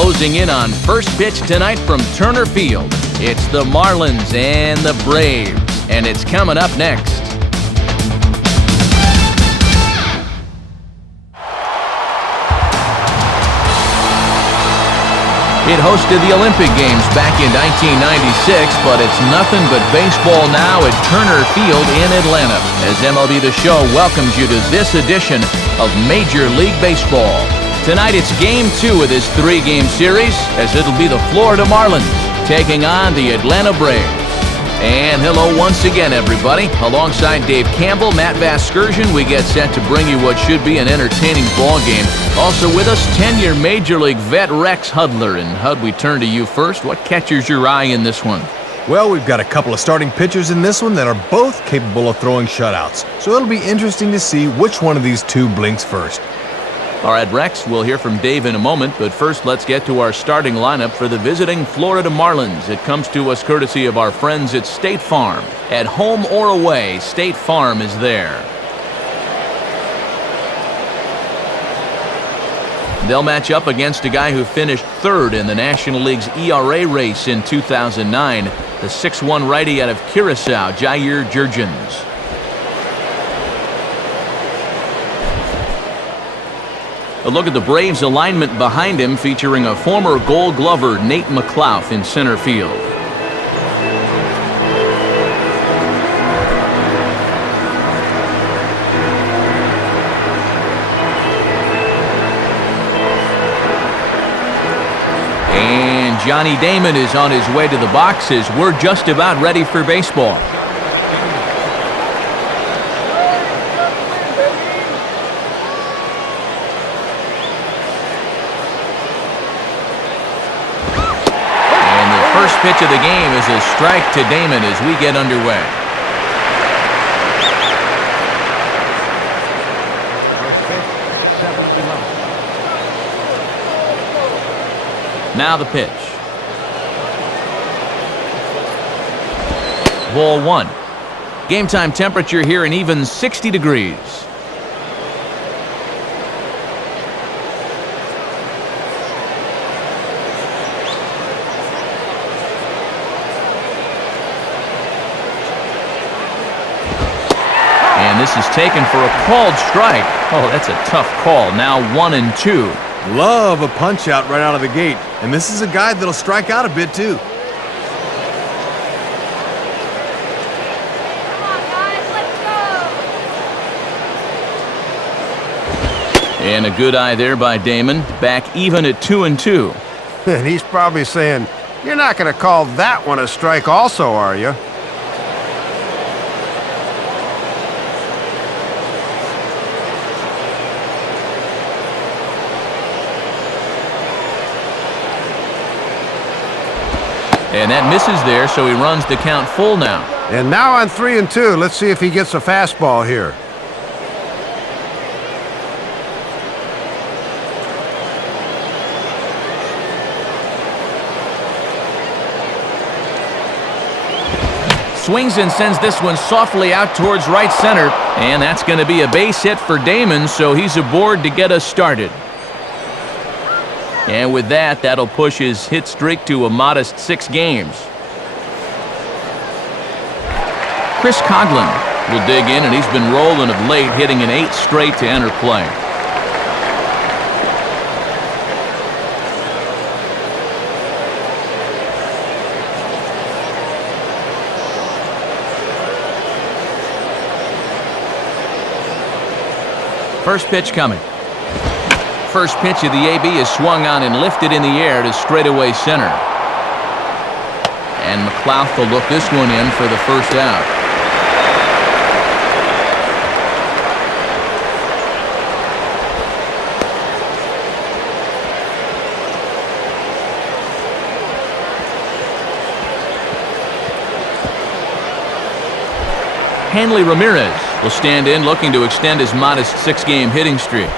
closing in on first pitch tonight from Turner Field. It's the Marlins and the Braves, and it's coming up next. It hosted the Olympic Games back in 1996, but it's nothing but baseball now at Turner Field in Atlanta, as MLB The Show welcomes you to this edition of Major League Baseball. Tonight it's Game 2 of this 3-game series, as it'll be the Florida Marlins taking on the Atlanta Braves. And hello once again, everybody. Alongside Dave Campbell, Matt Vasgersian, we get set to bring you what should be an entertaining ball game. Also with us, 10-year Major League vet Rex Hudler. And Hud, we turn to you first. What catches your eye in this one? Well, we've got a couple of starting pitchers in this one that are both capable of throwing shutouts. So it'll be interesting to see which one of these two blinks first. All right, Rex, we'll hear from Dave in a moment, but first let's get to our starting lineup for the visiting Florida Marlins. It comes to us courtesy of our friends at State Farm. At home or away, State Farm is there. They'll match up against a guy who finished third in the National League's ERA race in 2009, the 6'1" righty out of Curacao, Jair Jurgens. A look at the Braves' alignment behind him, featuring a former Gold Glover, Nate McLough, in center field. And Johnny Damon is on his way to the boxes. We're just about ready for baseball. First pitch of the game is a strike to Damon as we get underway. Now the pitch. Ball one. Game time temperature here an even 60 degrees. And this is taken for a called strike. Oh, that's a tough call. Now 1-2. Love a punch out right out of the gate. And this is a guy that'll strike out a bit too. Come on, guys, let's go. And a good eye there by Damon. Back even at 2-2. And he's probably saying, "You're not going to call that one a strike also, are you?" And that misses there, so he runs the count full now. And now on 3-2, let's see if he gets a fastball here. Swings and sends this one softly out towards right center. And that's going to be a base hit for Damon, so he's aboard to get us started. And with that, that'll push his hit streak to a modest 6 games. Chris Coughlin will dig in, and he's been rolling of late, hitting an 8 straight to enter play. First pitch coming. First pitch of the AB is swung on and lifted in the air to straightaway center. And McLough will look this one in for the first out. Hanley Ramirez will stand in, looking to extend his modest 6-game hitting streak.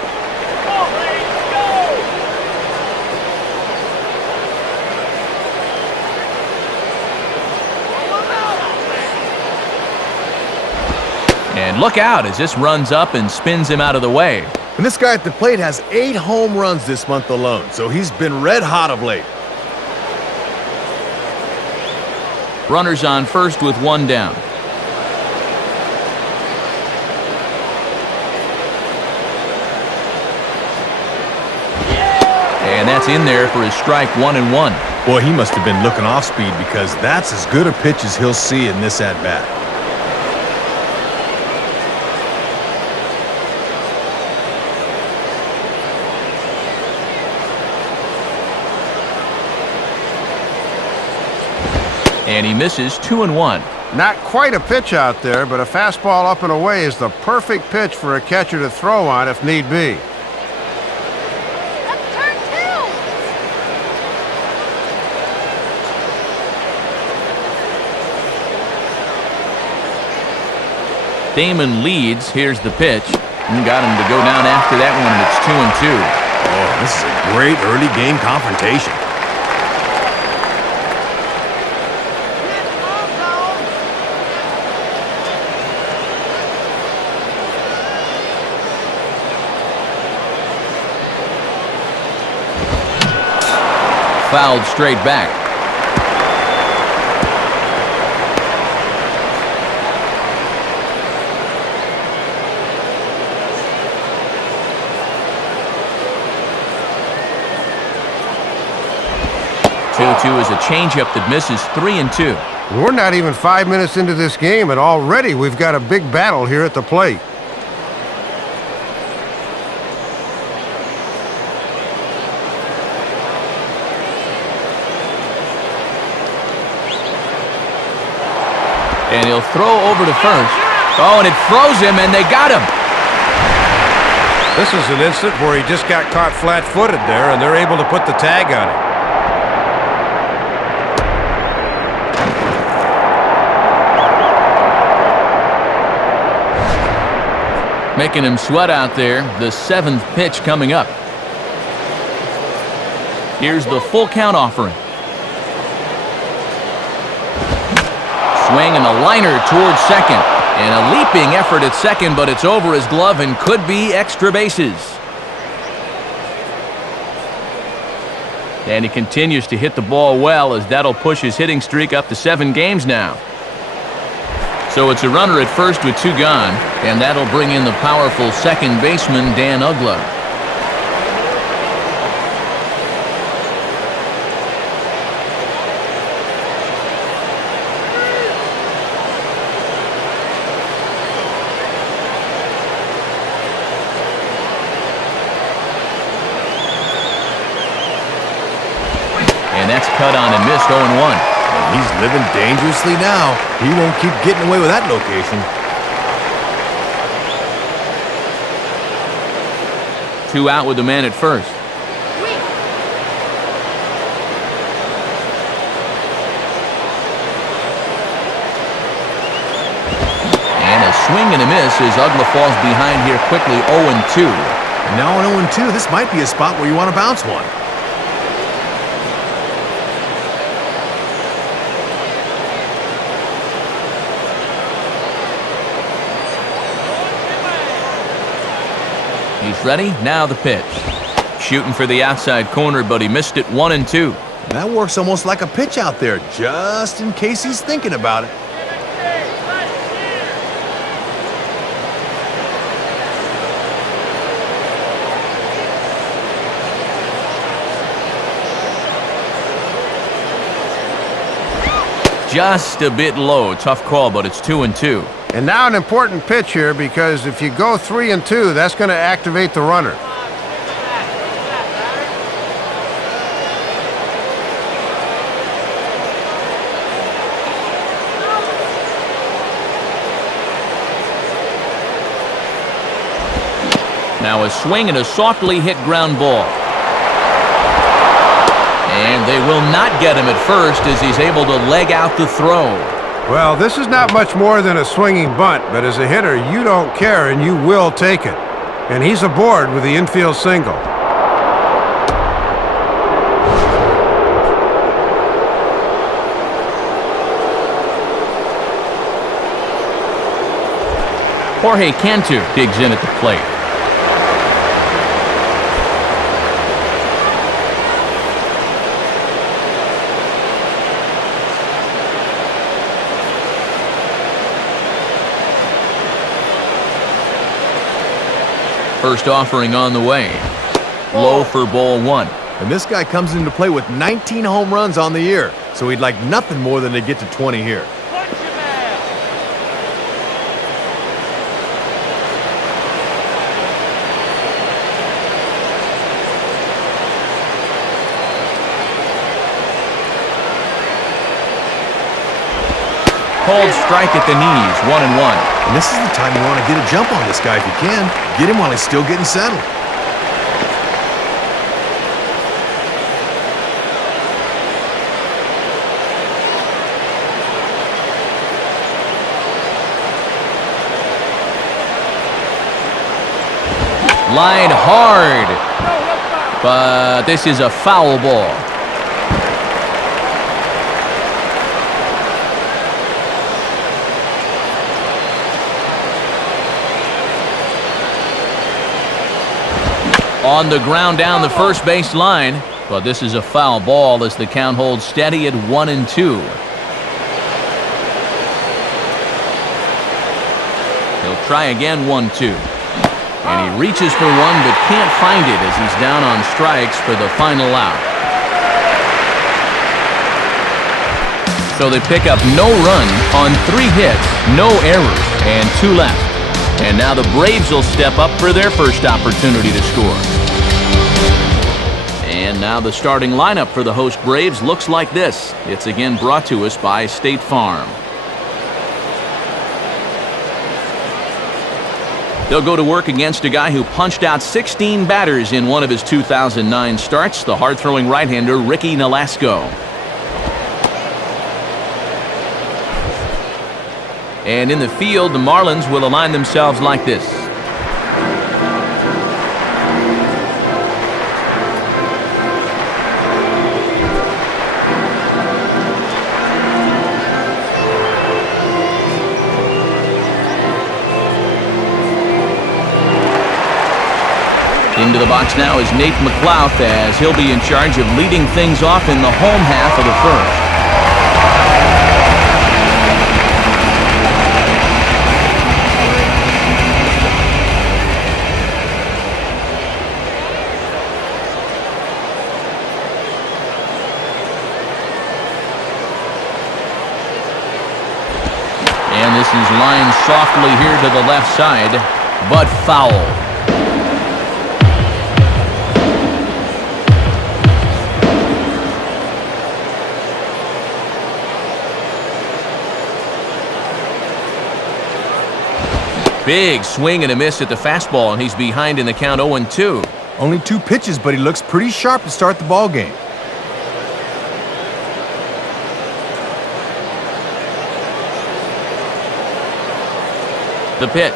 And look out as this runs up and spins him out of the way. And this guy at the plate has 8 home runs this month alone, so he's been red hot of late. Runners on first with 1 down. And that's in there for his strike 1-1. Boy, he must have been looking off speed because that's as good a pitch as he'll see in this at-bat. And he misses 2-1. Not quite a pitch out there, but a fastball up and away is the perfect pitch for a catcher to throw on if need be. That's turn 2. Damon leads. Here's the pitch. And got him to go down after that one, and it's 2-2. Oh, this is a great early game confrontation. Fouled straight back. Two is a changeup that misses 3-2. We're not even 5 minutes into this game, and already we've got a big battle here at the plate. And he'll throw over to first. Oh, and it froze him, and they got him. This is an instant where he just got caught flat-footed there, and they're able to put the tag on it. Making him sweat out there. The 7th pitch coming up. Here's the full count offering. Swing and a liner towards second. And a leaping effort at second, but it's over his glove and could be extra bases. And he continues to hit the ball well, as that'll push his hitting streak up to 7 games now. So it's a runner at first with 2 gone, and that'll bring in the powerful second baseman, Dan Uggla. And that's cut on and missed 0-1. And he's living dangerously now. He won't keep getting away with that location. 2 out with the man at first. And a swing and a miss as Uggla falls behind here quickly, 0-2. And now on 0-2, this might be a spot where you want to bounce one. He's ready. Now the pitch. Shooting for the outside corner, but he missed it 1-2. That works almost like a pitch out there, just in case he's thinking about it. Just a bit low. Tough call, but it's 2-2. And now an important pitch here, because if you go 3-2, that's going to activate the runner. Now a swing and a softly hit ground ball. And they will not get him at first as he's able to leg out the throw. Well, this is not much more than a swinging bunt, but as a hitter, you don't care and you will take it. And he's aboard with the infield single. Jorge Cantu digs in at the plate. First offering on the way. Low for ball 1. And this guy comes into play with 19 home runs on the year, so he'd like nothing more than to get to 20 here. Called strike at the knees, 1-1. And this is the time you want to get a jump on this guy if you can. Get him while he's still getting settled. Line hard, but this is a foul ball. On the ground down the first base line, but this is a foul ball as the count holds steady at 1-2. He'll try again, 1-2. And he reaches for one but can't find it as he's down on strikes for the final out. So they pick up no run on 3 hits, no errors, and 2 left. And now the Braves will step up for their first opportunity to score. And now the starting lineup for the host Braves looks like this. It's again brought to us by State Farm. They'll go to work against a guy who punched out 16 batters in one of his 2009 starts, the hard-throwing right-hander Ricky Nolasco. And in the field, the Marlins will align themselves like this. Into the box now is Nate McLouth as he'll be in charge of leading things off in the home half of the first. And this is lined softly here to the left side, but foul. Big swing and a miss at the fastball, and he's behind in the count 0-2. Only 2 pitches, but he looks pretty sharp to start the ball game. The pitch.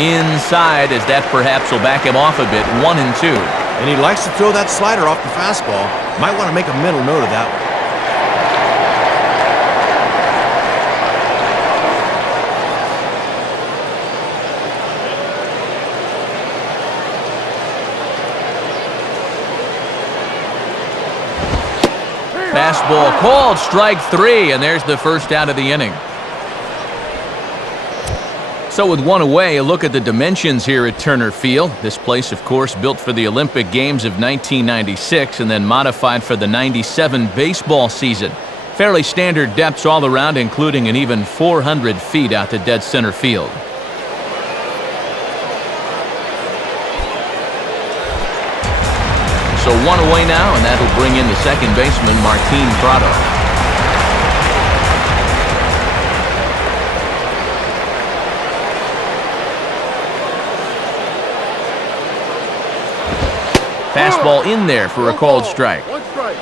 Inside, as that perhaps will back him off a bit, 1-2. And he likes to throw that slider off the fastball. Might want to make a mental note of that one. Fastball called, strike 3, and there's the first out of the inning. So with one away, a look at the dimensions here at Turner Field. This place, of course, built for the Olympic Games of 1996 and then modified for the 97 baseball season. Fairly standard depths all around, including an even 400 feet out to dead center field. So one away now, and that'll bring in the second baseman, Martin Prado. Fastball in there for a called strike. One strike.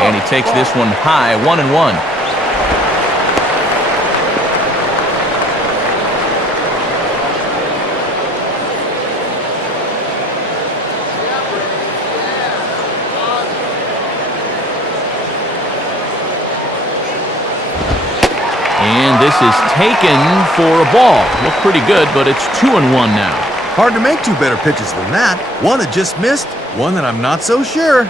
And he takes this one high, 1-1. This is taken for a ball. Looked pretty good, but it's 2-1 now. Hard to make two better pitches than that. One that just missed, one that I'm not so sure.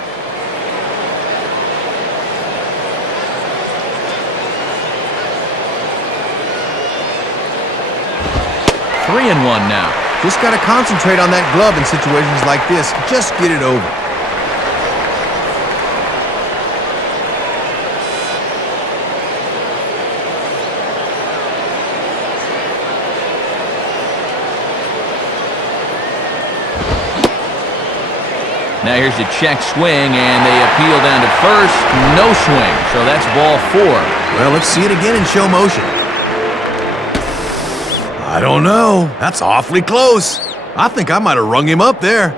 3-1 now. Just got to concentrate on that glove in situations like this. Just get it over. Now here's a check swing, and they appeal down to first. No swing, so that's ball 4. Well, let's see it again in show motion. I don't know. That's awfully close. I think I might have rung him up there.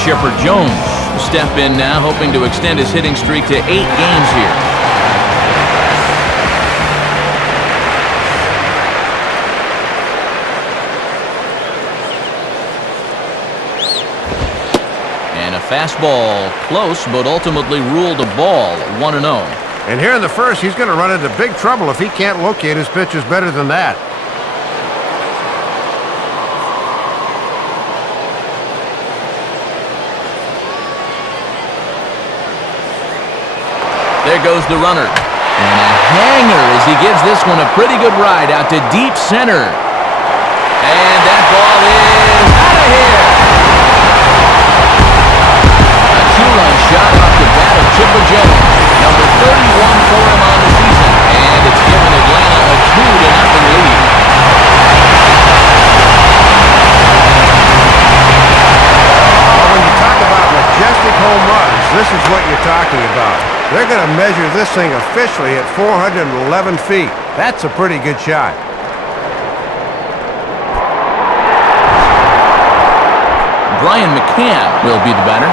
Chipper Jones will step in now, hoping to extend his hitting streak to 8 games here. Fastball close, but ultimately ruled a ball, 1-0. And here in the first, he's going to run into big trouble if he can't locate his pitches better than that. There goes the runner. And a hanger as he gives this one a pretty good ride out to deep center. And that ball is out of here. Shot off the bat of Chipper Jones, number 31 for him on the season, and it's given Atlanta a 2-0 lead. Well, when you talk about majestic home runs, this is what you're talking about. They're going to measure this thing officially at 411 feet. That's a pretty good shot. Brian McCann will be the batter.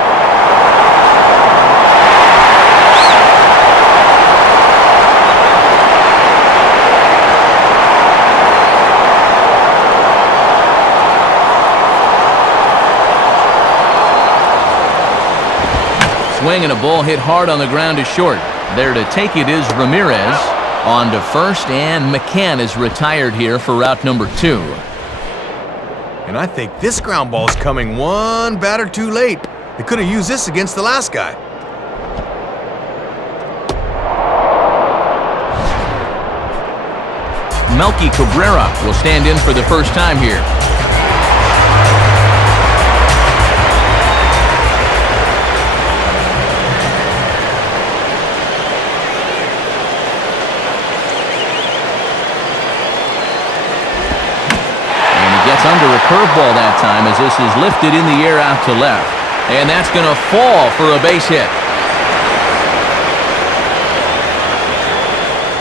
Swing and a ball hit hard on the ground to short. There to take it is Ramirez. On to first, and McCann is retired here for route number 2. And I think this ground ball is coming one batter too late. They could have used this against the last guy. Melky Cabrera will stand in for the first time here. Under a curveball that time as this is lifted in the air out to left. And that's going to fall for a base hit.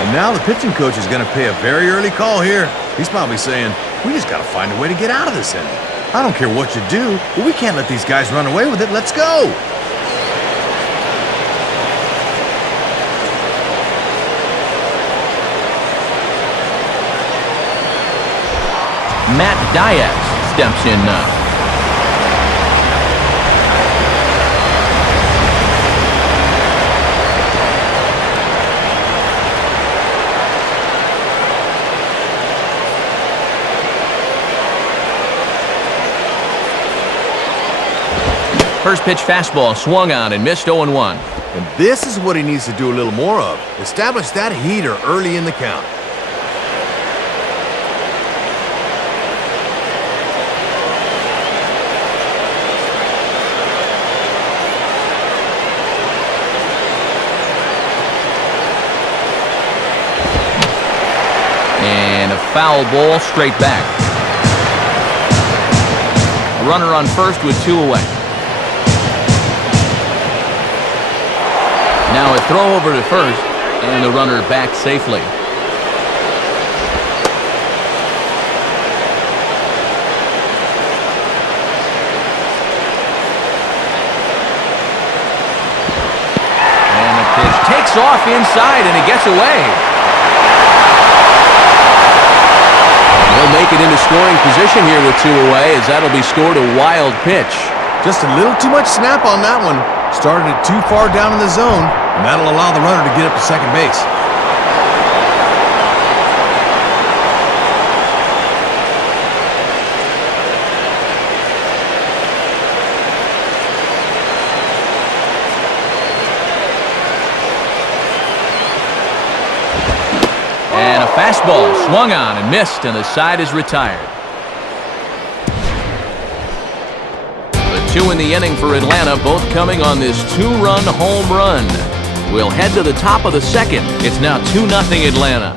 And now the pitching coach is going to pay a very early call here. He's probably saying, we just got to find a way to get out of this inning. I don't care what you do, but we can't let these guys run away with it. Let's go. Matt Diaz steps in now. First pitch fastball swung on and missed 0-1. And this is what he needs to do a little more of. Establish that heater early in the count. Foul ball straight back. A runner on first with 2 away. Now a throw over to first, and the runner back safely. And the pitch takes off inside, and it gets away. They'll make it into scoring position here with 2 away, as that'll be scored a wild pitch. Just a little too much snap on that one. Started it too far down in the zone, and that'll allow the runner to get up to second base. And a fastball swung on and missed, and the side is retired. The 2 in the inning for Atlanta, both coming on this 2-run home run. We'll head to the top of the second. It's now 2-0 Atlanta.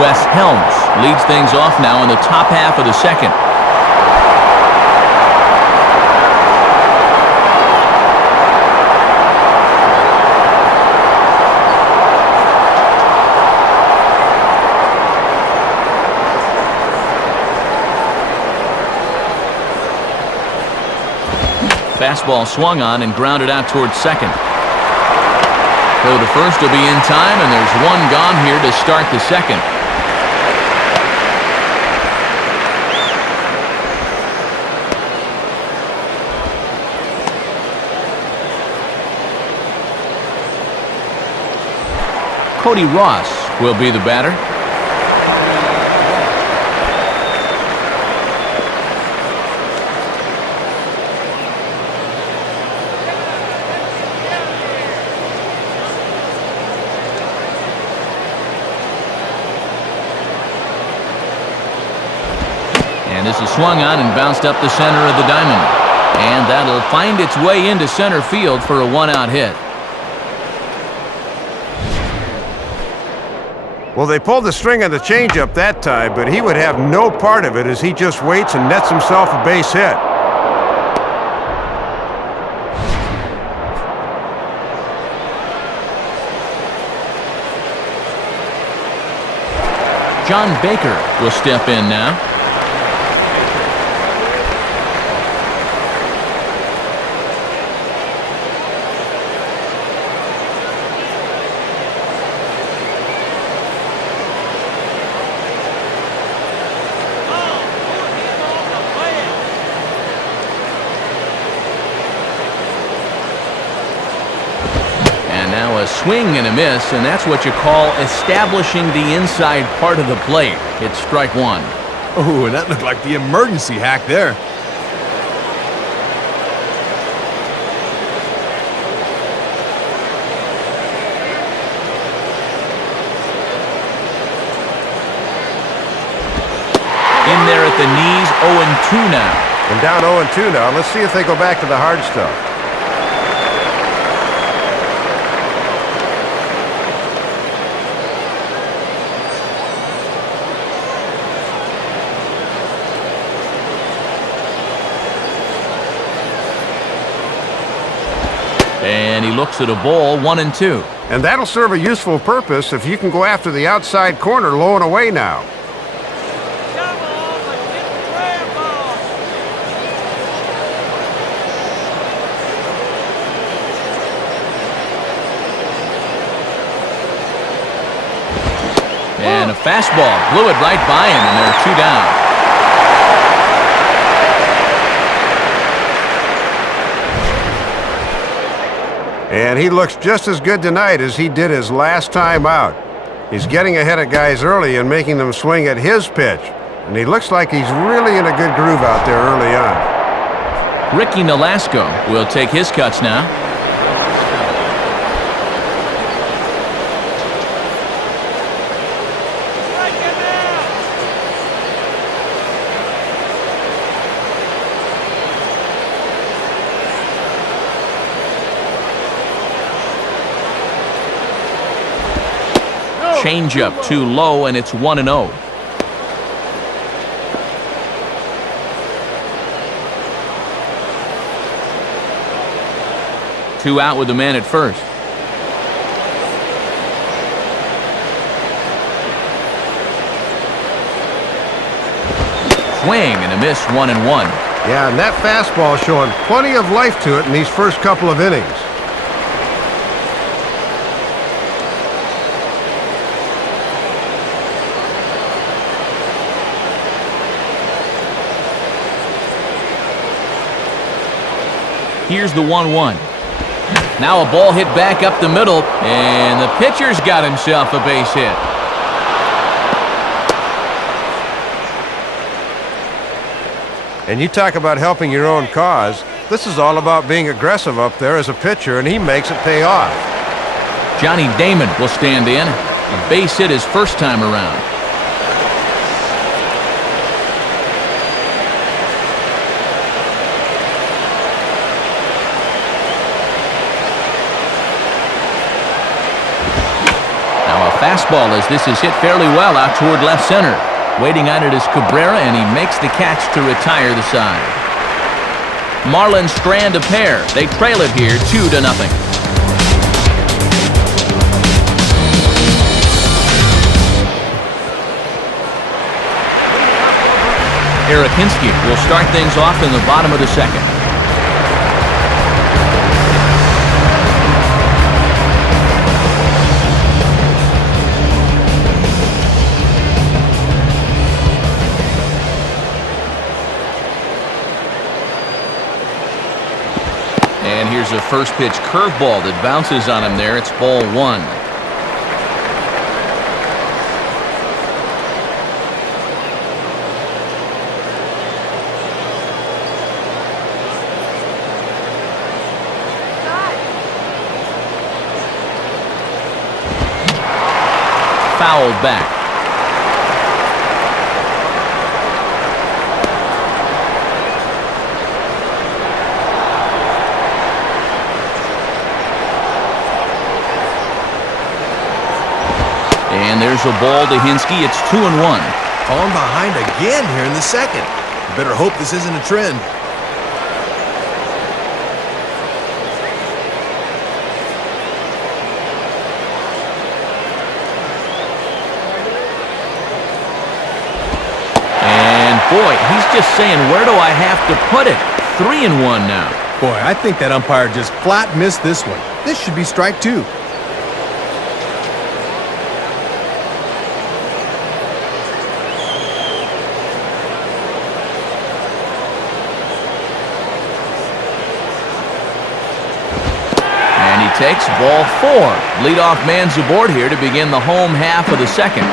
Wes Helms leads things off now in the top half of the second. Fastball swung on and grounded out towards second. Throw to first will be in time, and there's one gone here to start the second. Cody Ross will be the batter. And this is swung on and bounced up the center of the diamond. And that'll find its way into center field for a 1-out hit. Well, they pulled the string on the changeup that time, but he would have no part of it as he just waits and nets himself a base hit. John Baker will step in now. A swing and a miss, and that's what you call establishing the inside part of the plate. It's strike one. Oh, and that looked like the emergency hack there. In there at the knees, 0-2 now. And down 0-2 now. Let's see if they go back to the hard stuff. And he looks at a ball, 1-2. And that'll serve a useful purpose if you can go after the outside corner low and away now. And a fastball blew it right by him, and they're 2 down. And he looks just as good tonight as he did his last time out. He's getting ahead of guys early and making them swing at his pitch. And he looks like he's really in a good groove out there early on. Ricky Nolasco will take his cuts now. Changeup too low, and it's 1-0. Two out with the man at first. Swing and a miss, 1-1. Yeah, and that fastball showing plenty of life to it in these first couple of innings. Here's the 1-1. Now a ball hit back up the middle, and the pitcher's got himself a base hit. And you talk about helping your own cause. This is all about being aggressive up there as a pitcher, and he makes it pay off. Johnny Damon will stand in. A base hit his first time around. Now a fastball as this is hit fairly well out toward left center. Waiting on it is Cabrera, and he makes the catch to retire the side. Marlins strand a pair. They trail it here 2-0. Erakinski will start things off in the bottom of the second. And here's a first pitch curveball that bounces on him there. It's ball 1. Fouled back. And there's a ball to Hinske. It's 2-1. Falling behind again here in the second. Better hope this isn't a trend. Boy, he's just saying, where do I have to put it? 3-1 now. Boy, I think that umpire just flat missed this one. This should be strike 2. And he takes ball 4. Leadoff man's aboard here to begin the home half of the second.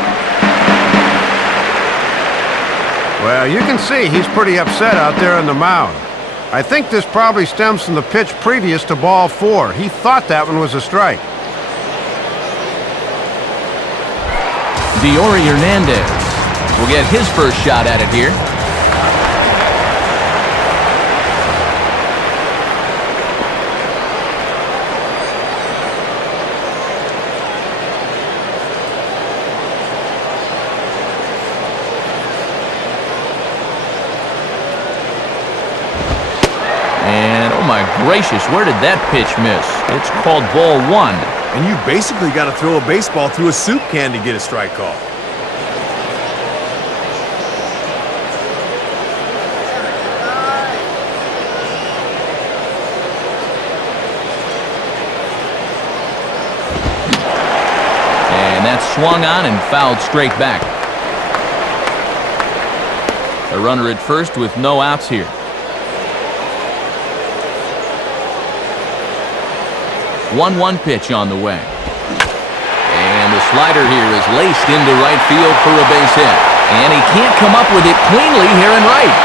Well, you can see he's pretty upset out there on the mound. I think this probably stems from the pitch previous to ball 4. He thought that one was a strike. Diori Hernandez will get his first shot at it here. My gracious, where did that pitch miss? It's called ball 1. And you basically got to throw a baseball through a soup can to get a strike call. And that's swung on and fouled straight back. A runner at first with no outs here. 1-1 pitch on the way. And the slider here is laced into right field for a base hit. And he can't come up with it cleanly here in right.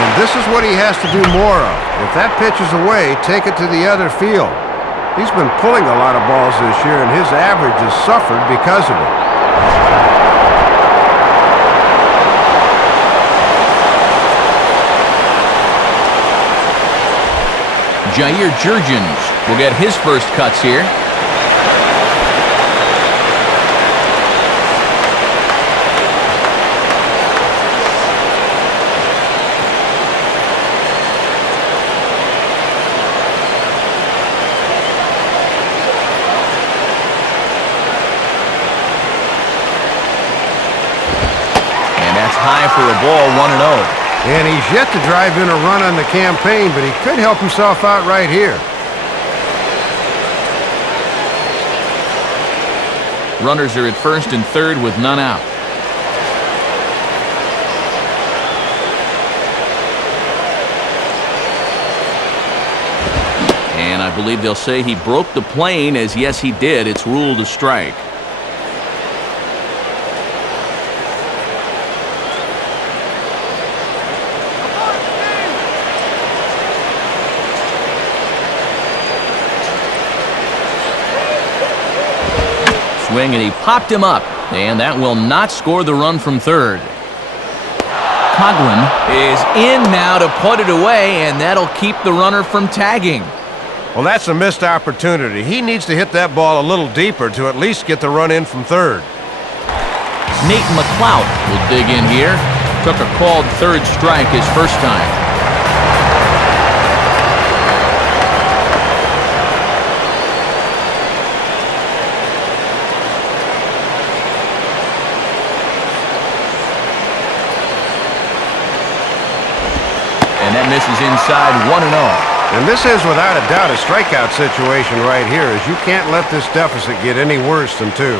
And this is what he has to do more of. If that pitch is away, take it to the other field. He's been pulling a lot of balls this year, and his average has suffered because of it. Jair Jurgens will get his first cuts here. And that's high for a ball, 1-0. And he's yet to drive in a run on the campaign, but he could help himself out right here. Runners are at first and third with none out. believe they'll say he broke the plane, as yes, he did. It's ruled a strike. Swing, and he popped him up, and that will not score the run from third. Coughlin is in now to put it away, and that'll keep the runner from tagging. Well, that's a missed opportunity. He needs to hit that ball a little deeper to at least get the run in from third. Nate McLeod will dig in here. Took a called third strike his first time. And that misses inside 1-0. And this is without a doubt a strikeout situation right here, as you can't let this deficit get any worse than 2.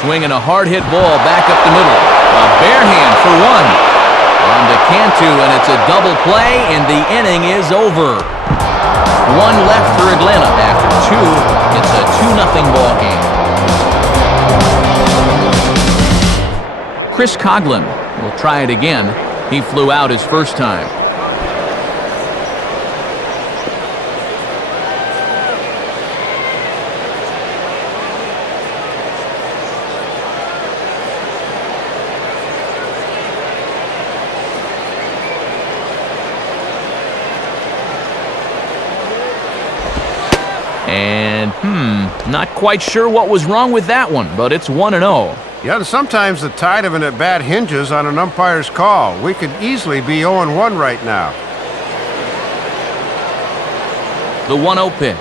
Swinging a hard-hit ball back up the middle. A bare hand for 1. On to Cantu, and it's a double play, and the inning is over. 1 left for Atlanta. After 2, it's a 2-0 ball game. Chris Coughlin will try it again. He flew out his first time. And, not quite sure what was wrong with that one, but it's 1-0. Yeah, and sometimes the tide of an at-bat hinges on an umpire's call. We could easily be 0-1 right now. The 1-0 pitch.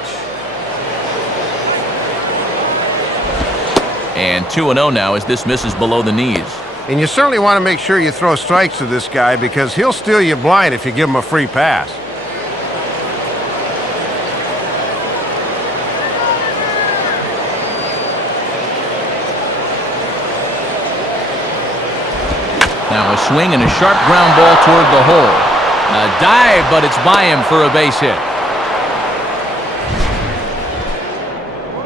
And 2-0 now as this misses below the knees. And you certainly want to make sure you throw strikes to this guy, because he'll steal you blind if you give him a free pass. Now a swing and a sharp ground ball toward the hole. A dive, but it's by him for a base hit.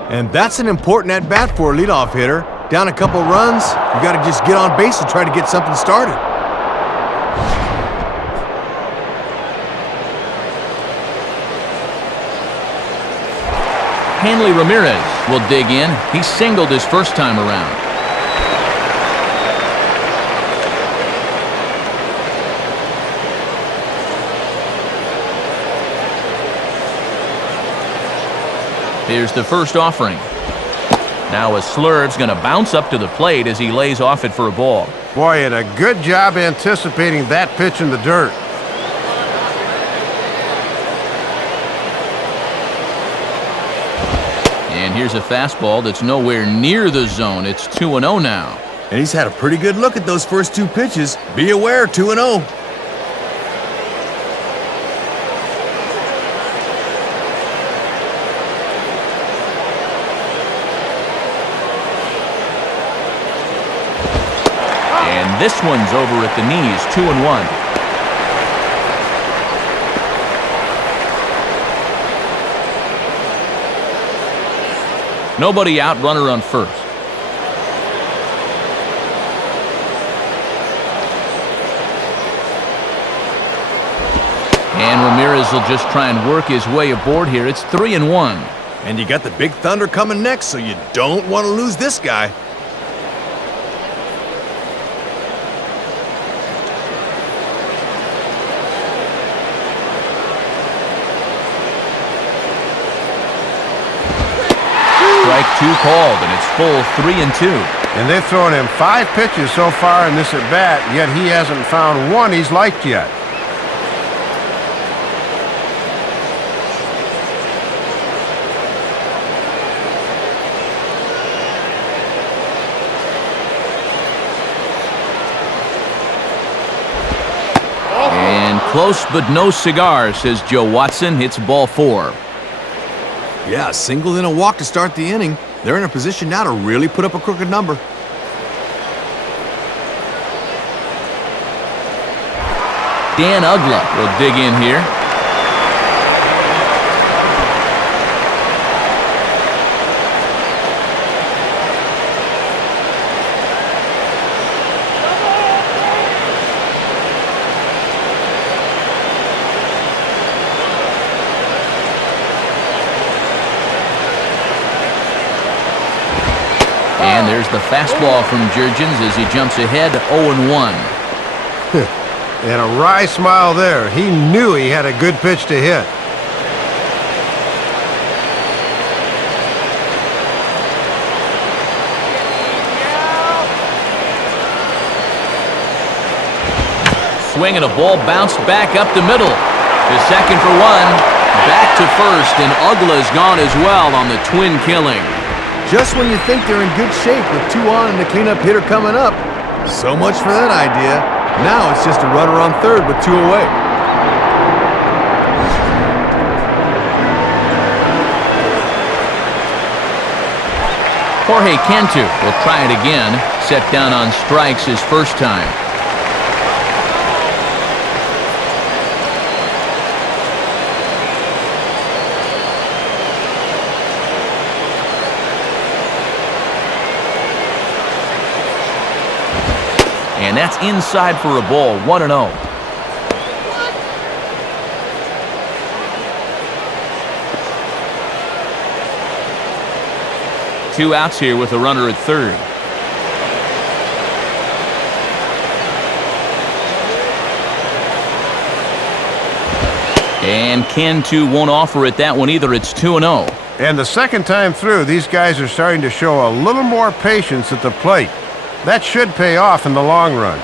And that's an important at-bat for a leadoff hitter. Down a couple runs, you got to just get on base and try to get something started. Hanley Ramirez will dig in. He singled his first time around. Here's the first offering. Now a slurve's going to bounce up to the plate as he lays off it for a ball. Boy, and a good job anticipating that pitch in the dirt. And here's a fastball that's nowhere near the zone. It's 2-0 now. And he's had a pretty good look at those first 2 pitches. Be aware, 2-0. And this one's over at the knees, 2-1. Nobody out, runner on first. And Ramirez will just try and work his way aboard here. It's 3-1. And you got the big thunder coming next, so you don't want to lose this guy. Strike 2 called, and it's full 3-2. And they've thrown him 5 pitches so far in this at-bat, yet he hasn't found one he's liked yet. And close but no cigar, says Joe Watson. It's ball 4. Yeah, a single and a walk to start the inning. They're in a position now to really put up a crooked number. Dan Ugla will dig in here. And there's the fastball from Jurgens as he jumps ahead 0-1. And a wry smile there. He knew he had a good pitch to hit. Swing and a ball bounced back up the middle. To second for one. Back to first, and Ugla's gone as well on the twin killing. Just when you think they're in good shape with 2 on and the cleanup hitter coming up. So much for that idea. Now it's just a runner on third with 2 away. Jorge Cantu will try it again. Set down on strikes his first time. And that's inside for a ball, 1-0. Two outs here with a runner at third. And Cantu won't offer it that one either. It's 2-0. And the second time through, these guys are starting to show a little more patience at the plate. That should pay off in the long run.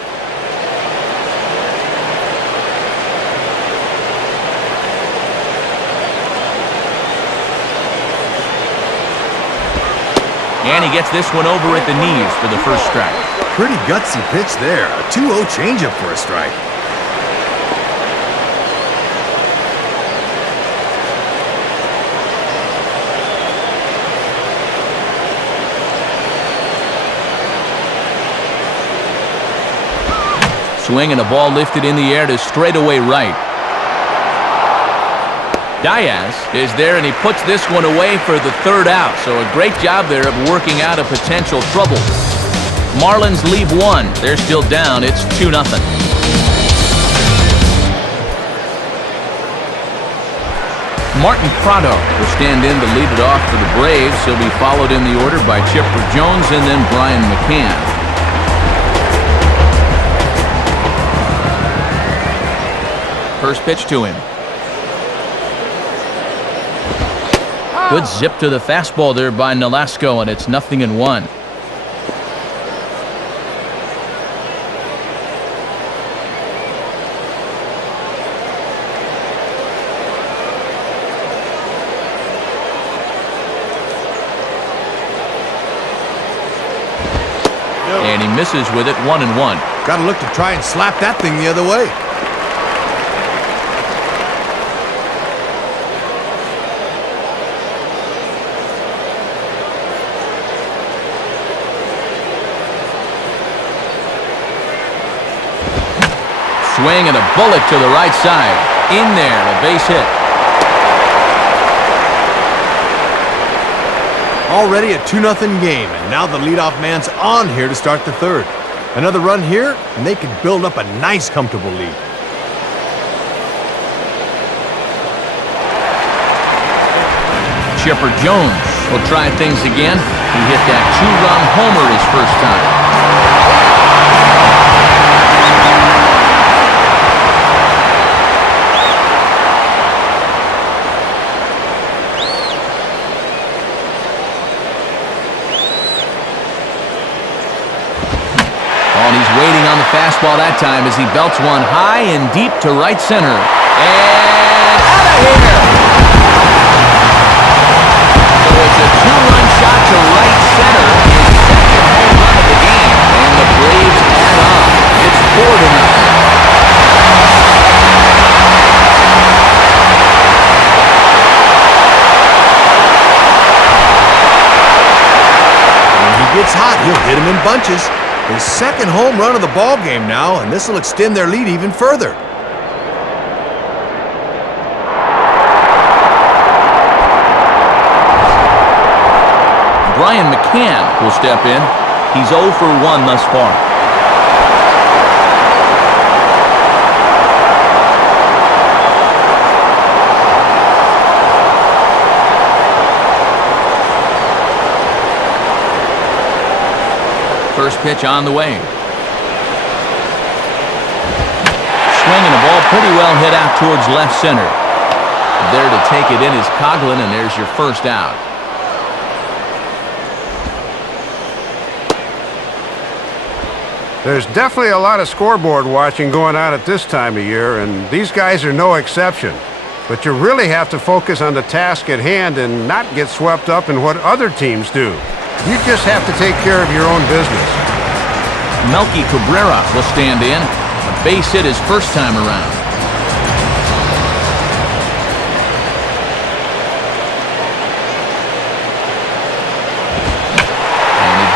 And he gets this one over at the knees for the first strike. Pretty gutsy pitch there. A 2-0 changeup for a strike. Swing and a ball lifted in the air to straightaway right. Diaz is there, and he puts this one away for the third out. So a great job there of working out a potential trouble. Marlins leave one. They're still down. It's 2-0. Martin Prado will stand in to lead it off for the Braves. He'll be followed in the order by Chipper Jones and then Brian McCann. First pitch to him. Good zip to the fastball there by Nolasco, and it's 0-1. And he misses with it, 1-1. Gotta look to try and slap that thing the other way. Swing and a bullet to the right side. In there, a base hit. Already a 2-0 game, and now the leadoff man's on here to start the third. Another run here, and they can build up a nice, comfortable lead. Chipper Jones will try things again. He hit that 2-run homer his first time. Waiting on the fastball that time as he belts one high and deep to right center. And out of here! So it's a 2-run shot to right center. His second home run of the game. And the Braves add on. It's 4-0. gets hot, he'll hit him in bunches. His second home run of the ball game now, and this will extend their lead even further. Brian McCann will step in. He's 0 for 1 thus far. First pitch on the way. Swinging the ball pretty well hit out towards left center. There to take it in is Coughlin, and there's your first out. There's definitely a lot of scoreboard watching going on at this time of year, and these guys are no exception. But you really have to focus on the task at hand and not get swept up in what other teams do. You just have to take care of your own business. Melky Cabrera will stand in. A base hit his first time around.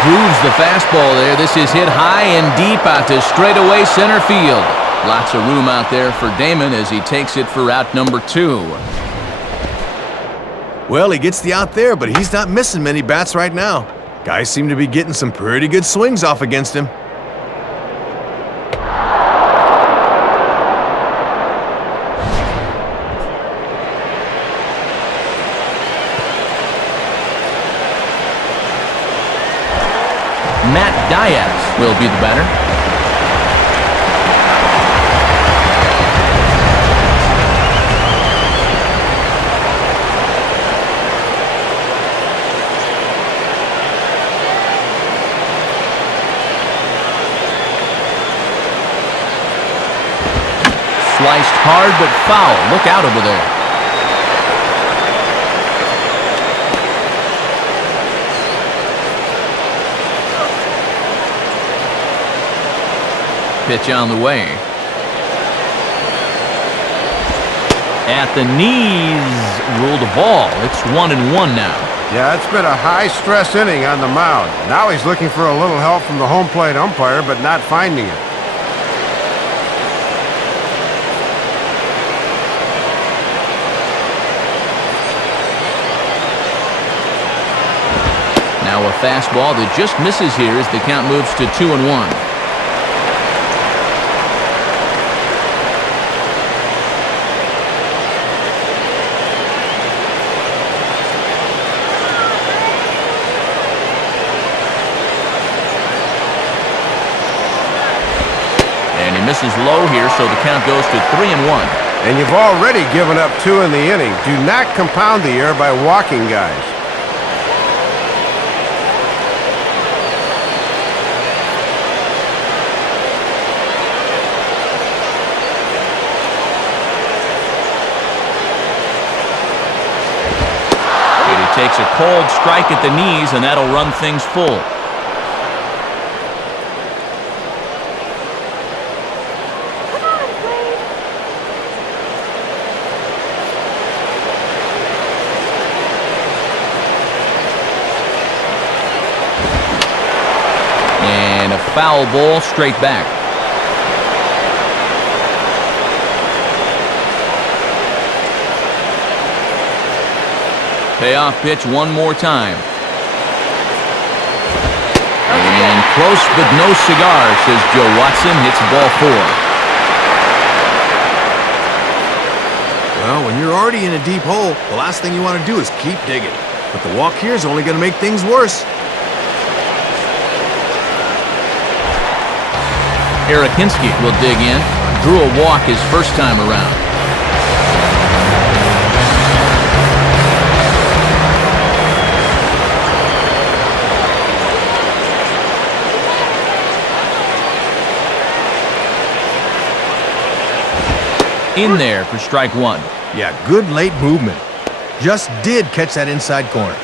Grooves the fastball there. This is hit high and deep out to straightaway center field. Lots of room out there for Damon as he takes it for out number 2. Well, he gets the out there, but he's not missing many bats right now. Guys seem to be getting some pretty good swings off against him. Matt Diaz will be the batter. Sliced hard but foul. Look out over there. Pitch on the way. At the knees, ruled a ball. It's 1-1 now. Yeah, it's been a high-stress inning on the mound. Now he's looking for a little help from the home plate umpire, but not finding it. Now a fastball that just misses here as the count moves to 2-1. Misses low here, so the count goes to 3-1. And you've already given up 2 in the inning. Do not compound the error by walking guys. And he takes a cold strike at the knees, and that'll run things full. Foul ball straight back. Payoff pitch one more time. And close but no cigar, says Joe Watson. Hits ball 4. Well, when you're already in a deep hole, the last thing you want to do is keep digging. But the walk here is only going to make things worse. Erakinski will dig in. Drew a walk his first time around. In there for strike 1. Yeah, good late movement. Just did catch that inside corner.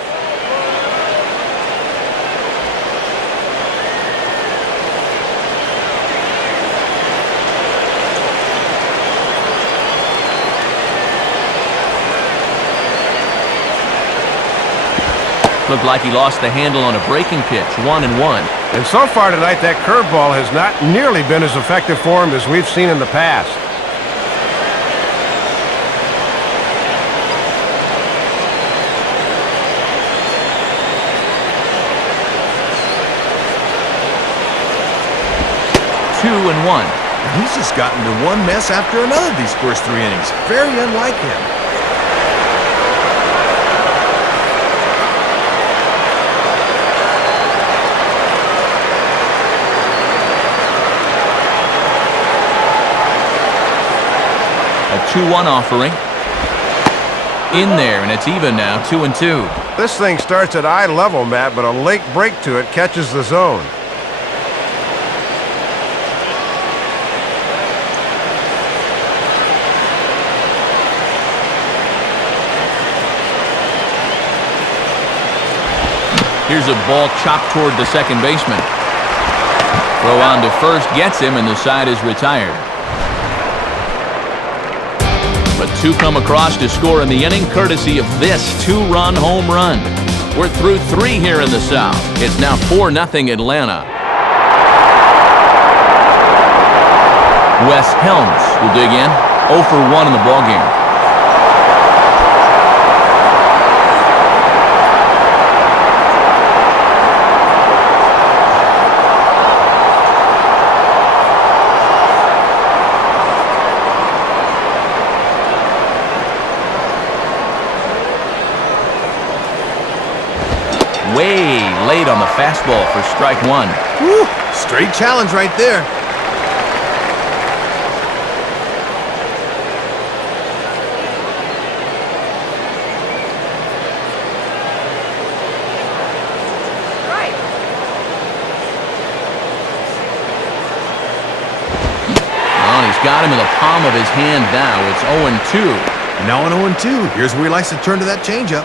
Looked like he lost the handle on a breaking pitch, 1-1. And so far tonight, that curveball has not nearly been as effective for him as we've seen in the past. Two and one. He's just gotten into one mess after another these first 3 innings. Very unlike him. A 2-1 offering. In there, and it's even now, 2-2. This thing starts at eye level, Matt, but a late break to it catches the zone. Here's a ball chopped toward the second baseman. Throw on to first gets him, and the side is retired. But 2 come across to score in the inning, courtesy of this 2-run home run. We're through 3 here in the South. It's now 4-0 Atlanta. Wes Helms will dig in. 0 for 1 in the ballgame. Way late on the fastball for strike 1. Woo! Straight challenge right there. Well, he's got him in the palm of his hand now. It's 0-2. Now on 0-2. Here's where he likes to turn to that changeup.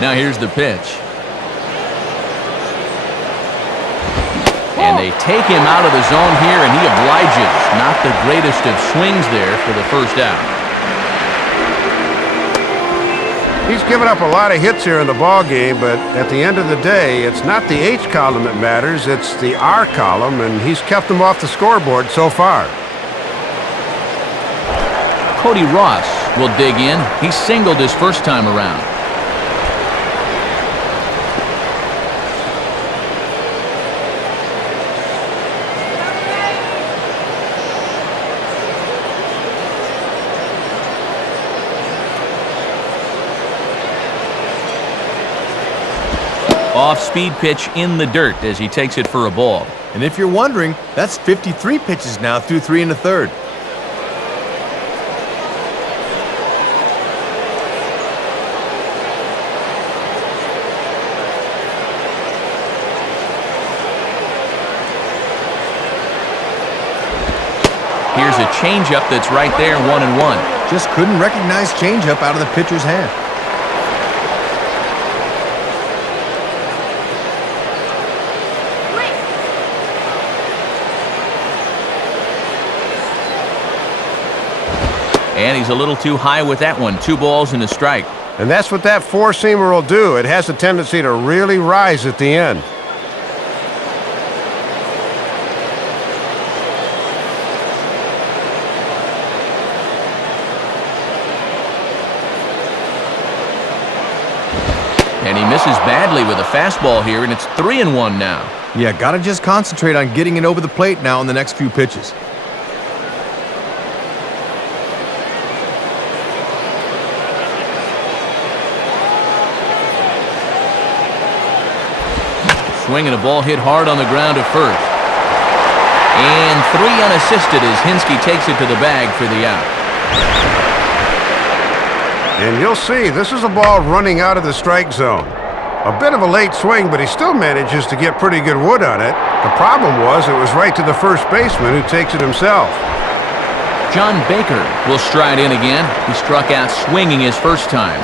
Now here's the pitch. And they take him out of the zone here, and he obliges. Not the greatest of swings there for the first out. He's given up a lot of hits here in the ball game, but at the end of the day, it's not the H column that matters, it's the R column, and he's kept them off the scoreboard so far. Cody Ross will dig in. He singled his first time around. Off-speed pitch in the dirt as he takes it for a ball. And if you're wondering, that's 53 pitches now through 3 1/3. Here's a changeup that's right there, 1-1. Just couldn't recognize changeup out of the pitcher's hand. And he's a little too high with that one. 2 balls and a strike. And that's what that four-seamer will do. It has a tendency to really rise at the end. And he misses badly with a fastball here, and it's 3-1 now. Yeah, gotta just concentrate on getting it over the plate now in the next few pitches. Swinging a ball hit hard on the ground to first. And 3 unassisted as Hinske takes it to the bag for the out. And you'll see, this is a ball running out of the strike zone. A bit of a late swing, but he still manages to get pretty good wood on it. The problem was it was right to the first baseman, who takes it himself. John Baker will stride in again. He struck out swinging his first time.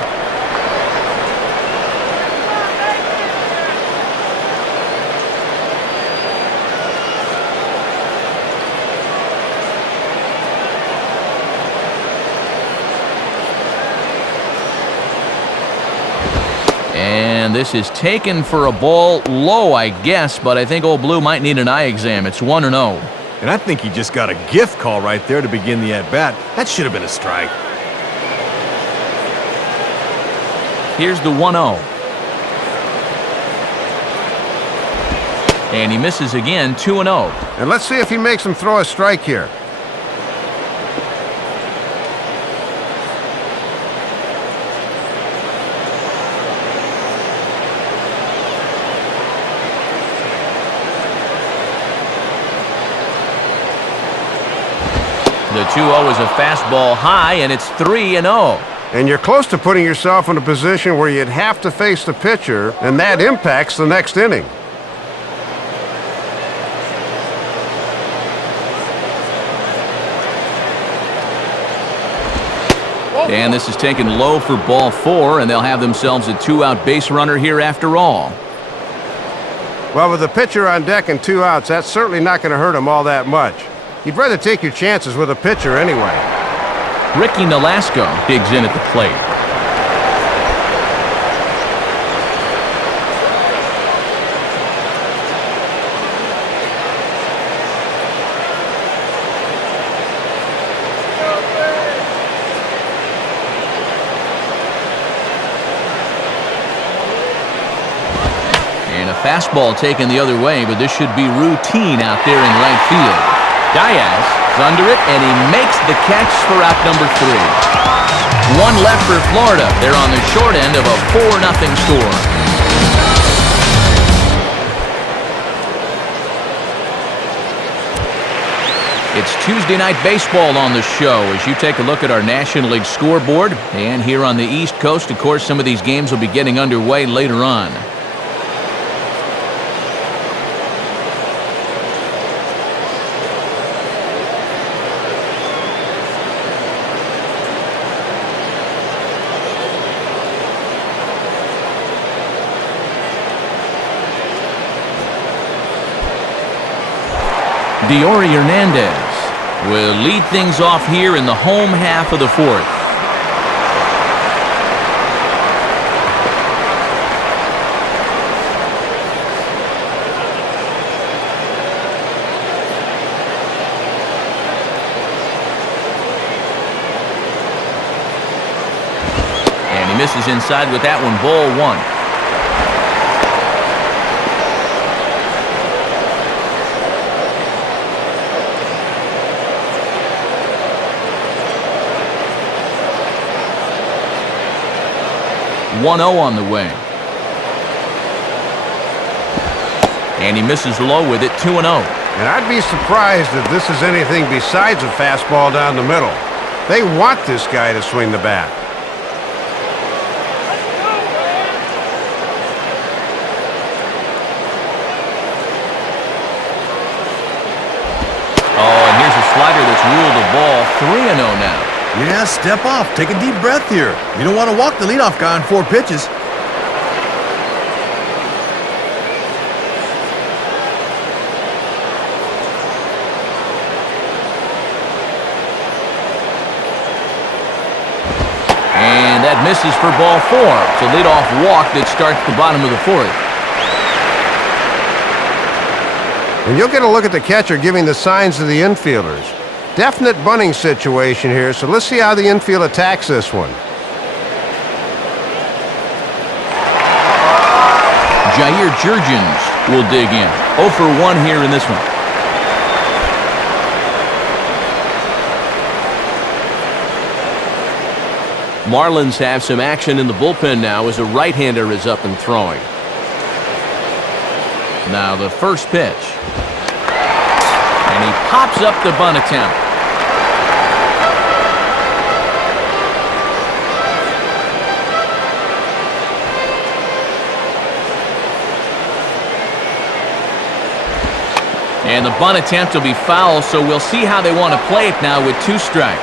this is taken for a ball low, I guess, but I think Old Blue might need an eye exam. It's 1-0. And I think he just got a gift call right there to begin the at-bat. That should have been a strike. Here's the 1-0. And he misses again, 2-0. And let's see if he makes him throw a strike here. The 2-0 is a fastball high, and it's 3-0. And you're close to putting yourself in a position where you'd have to face the pitcher, and that impacts the next inning. And this is taken low for ball 4, and they'll have themselves a 2-out base runner here after all. Well, with the pitcher on deck and 2 outs, that's certainly not going to hurt him all that much. You'd rather take your chances with a pitcher anyway. Ricky Nolasco digs in at the plate. Fastball taken the other way, but this should be routine out there in right field. Diaz is under it, and he makes the catch for out number 3. 1 left for Florida. They're on the short end of a 4-0 score. It's Tuesday Night Baseball on the show as you take a look at our National League scoreboard. And here on the East Coast, of course, some of these games will be getting underway later on. Diori Hernandez will lead things off here in the home half of the 4th. And he misses inside with that one, ball 1. On the way. And he misses low with it, 2-0. And I'd be surprised if this is anything besides a fastball down the middle. They want this guy to swing the bat. Oh, and here's a slider that's ruled the ball, 3-0 now. Yeah, step off. Take a deep breath here. You don't want to walk the leadoff guy on 4 pitches. And that misses for ball 4. It's a leadoff walk that starts the bottom of the 4th. And you'll get a look at the catcher giving the signs to the infielders. Definite bunting situation here, so let's see how the infield attacks this one. Jair Jurgens will dig in. 0 for 1 here in this one. Marlins have some action in the bullpen now as a right-hander is up and throwing. Now the first pitch. And he pops up the bunt attempt. And the bunt attempt will be foul, so we'll see how they want to play it now with 2 strikes.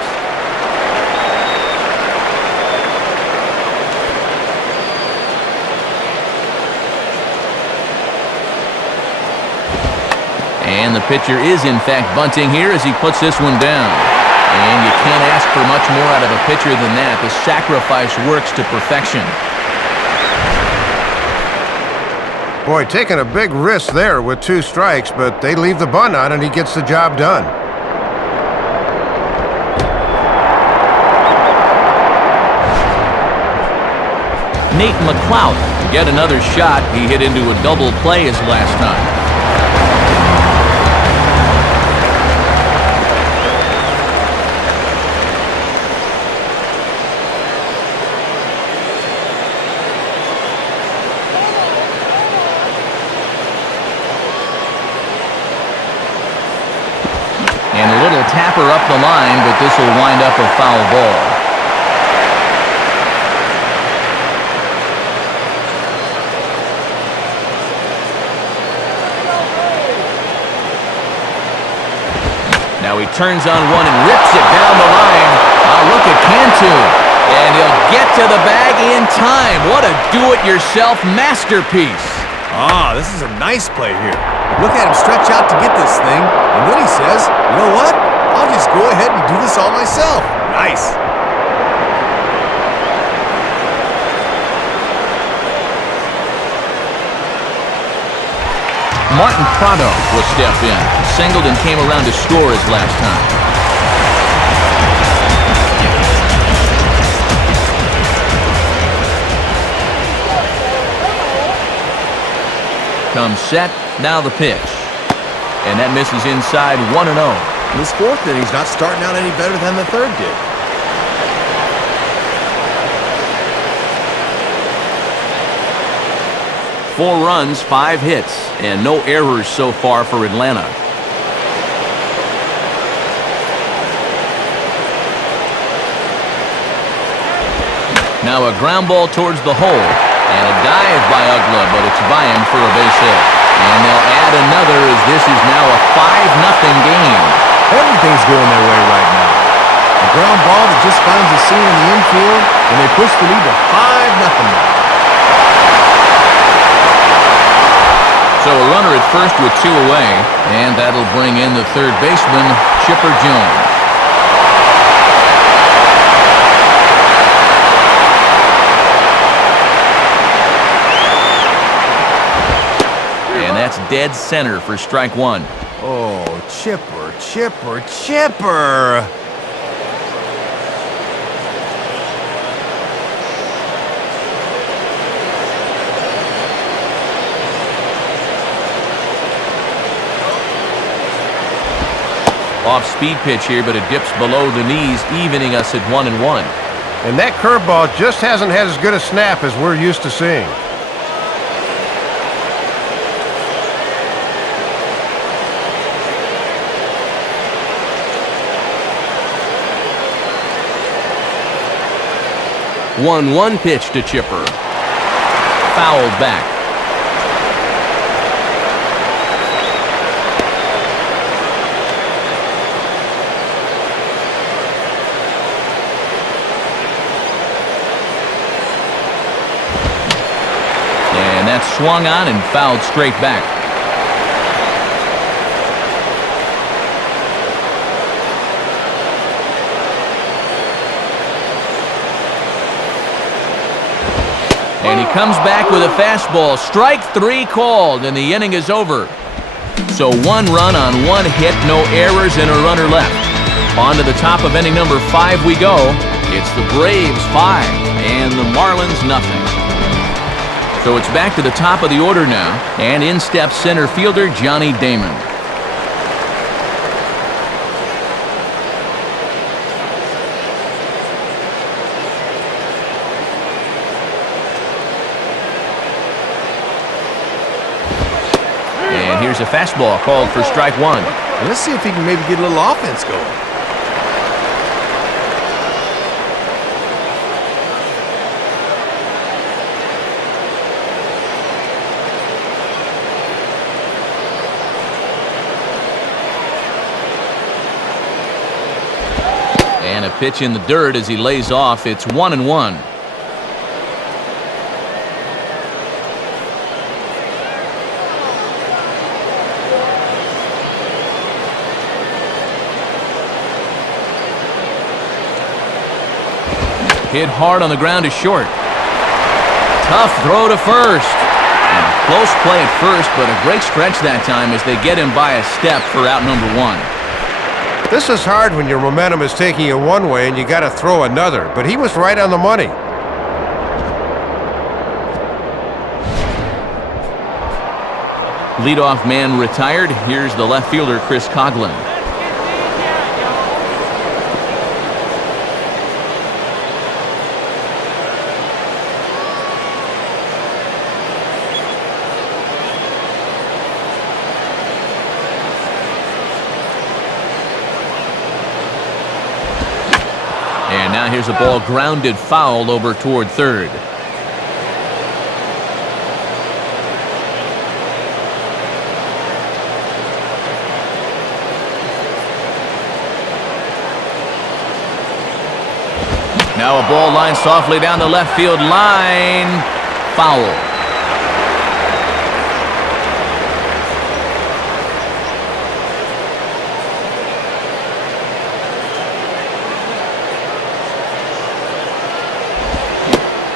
And the pitcher is, in fact, bunting here as he puts this one down. And you can't ask for much more out of a pitcher than that. The sacrifice works to perfection. Boy, taking a big risk there with 2 strikes, but they leave the bunt on and he gets the job done. Nate McLeod to get another shot. He hit into a double play his last time. And a little tapper up the line, but this will wind up a foul ball. Now he turns on one and rips it down the line. Look at Cantu. And he'll get to the bag in time. What a do-it-yourself masterpiece. This is a nice play here. Look at him stretch out to get this thing, and then he says, you know what? I'll just go ahead and do this all myself. Nice. Martin Prado will step in. Singled and came around to score his last time. Comes set, now the pitch. And that misses inside 1-0. This 4th inning's not starting out any better than the 3rd did. Four runs, 5 hits, and no errors so far for Atlanta. Now a ground ball towards the hole, and a dive by Ugla, but it's by him for a base hit. And they'll add another as this is now a 5-0 game. Everything's going their way right now. A ground ball that just finds a seam in the infield, and they push the lead to 5-0 now. So a runner at first with 2 away, and that'll bring in the 3rd baseman, Chipper Jones. And that's dead center for strike 1. Oh, Chipper, Chipper, Chipper! Off-speed pitch here, but it dips below the knees, evening us at 1-1. And that curveball just hasn't had as good a snap as we're used to seeing. One pitch to Chipper. Fouled back. And that's swung on and fouled straight back. And he comes back with a fastball. Strike 3 called, and the inning is over. So 1 run on 1 hit, no errors, and a runner left. On to the top of inning number 5 we go. It's the Braves 5 and the Marlins nothing. So it's back to the top of the order now, and in steps center fielder Johnny Damon. And here's a fastball called for strike 1. And let's see if he can maybe get a little offense going. And a pitch in the dirt as he lays off. It's 1-1. Hit hard on the ground to short. Tough throw to first. And Close play at first, but a great stretch that time as they get him by a step for out number one. This is hard when your momentum is taking you one way and you got to throw another, but he was right on the money. Leadoff man retired. Here's the left fielder, Chris Coughlin. And now here's a ball grounded foul over toward third. Now a ball lined softly down the left field line. Foul.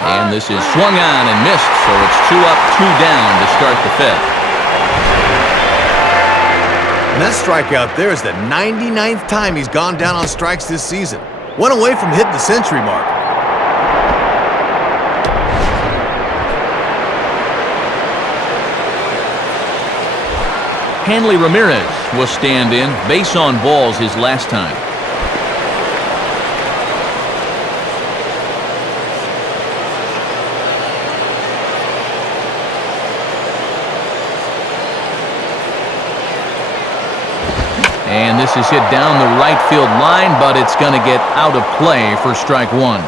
And this is swung on and missed, so it's 2 up, 2 down to start the fifth. And that strikeout there is the 99th time he's gone down on strikes this season. One away from hitting the century mark. Hanley Ramirez will stand in. Base on balls his last time. And this is hit down the right field line, but it's going to get out of play for strike one.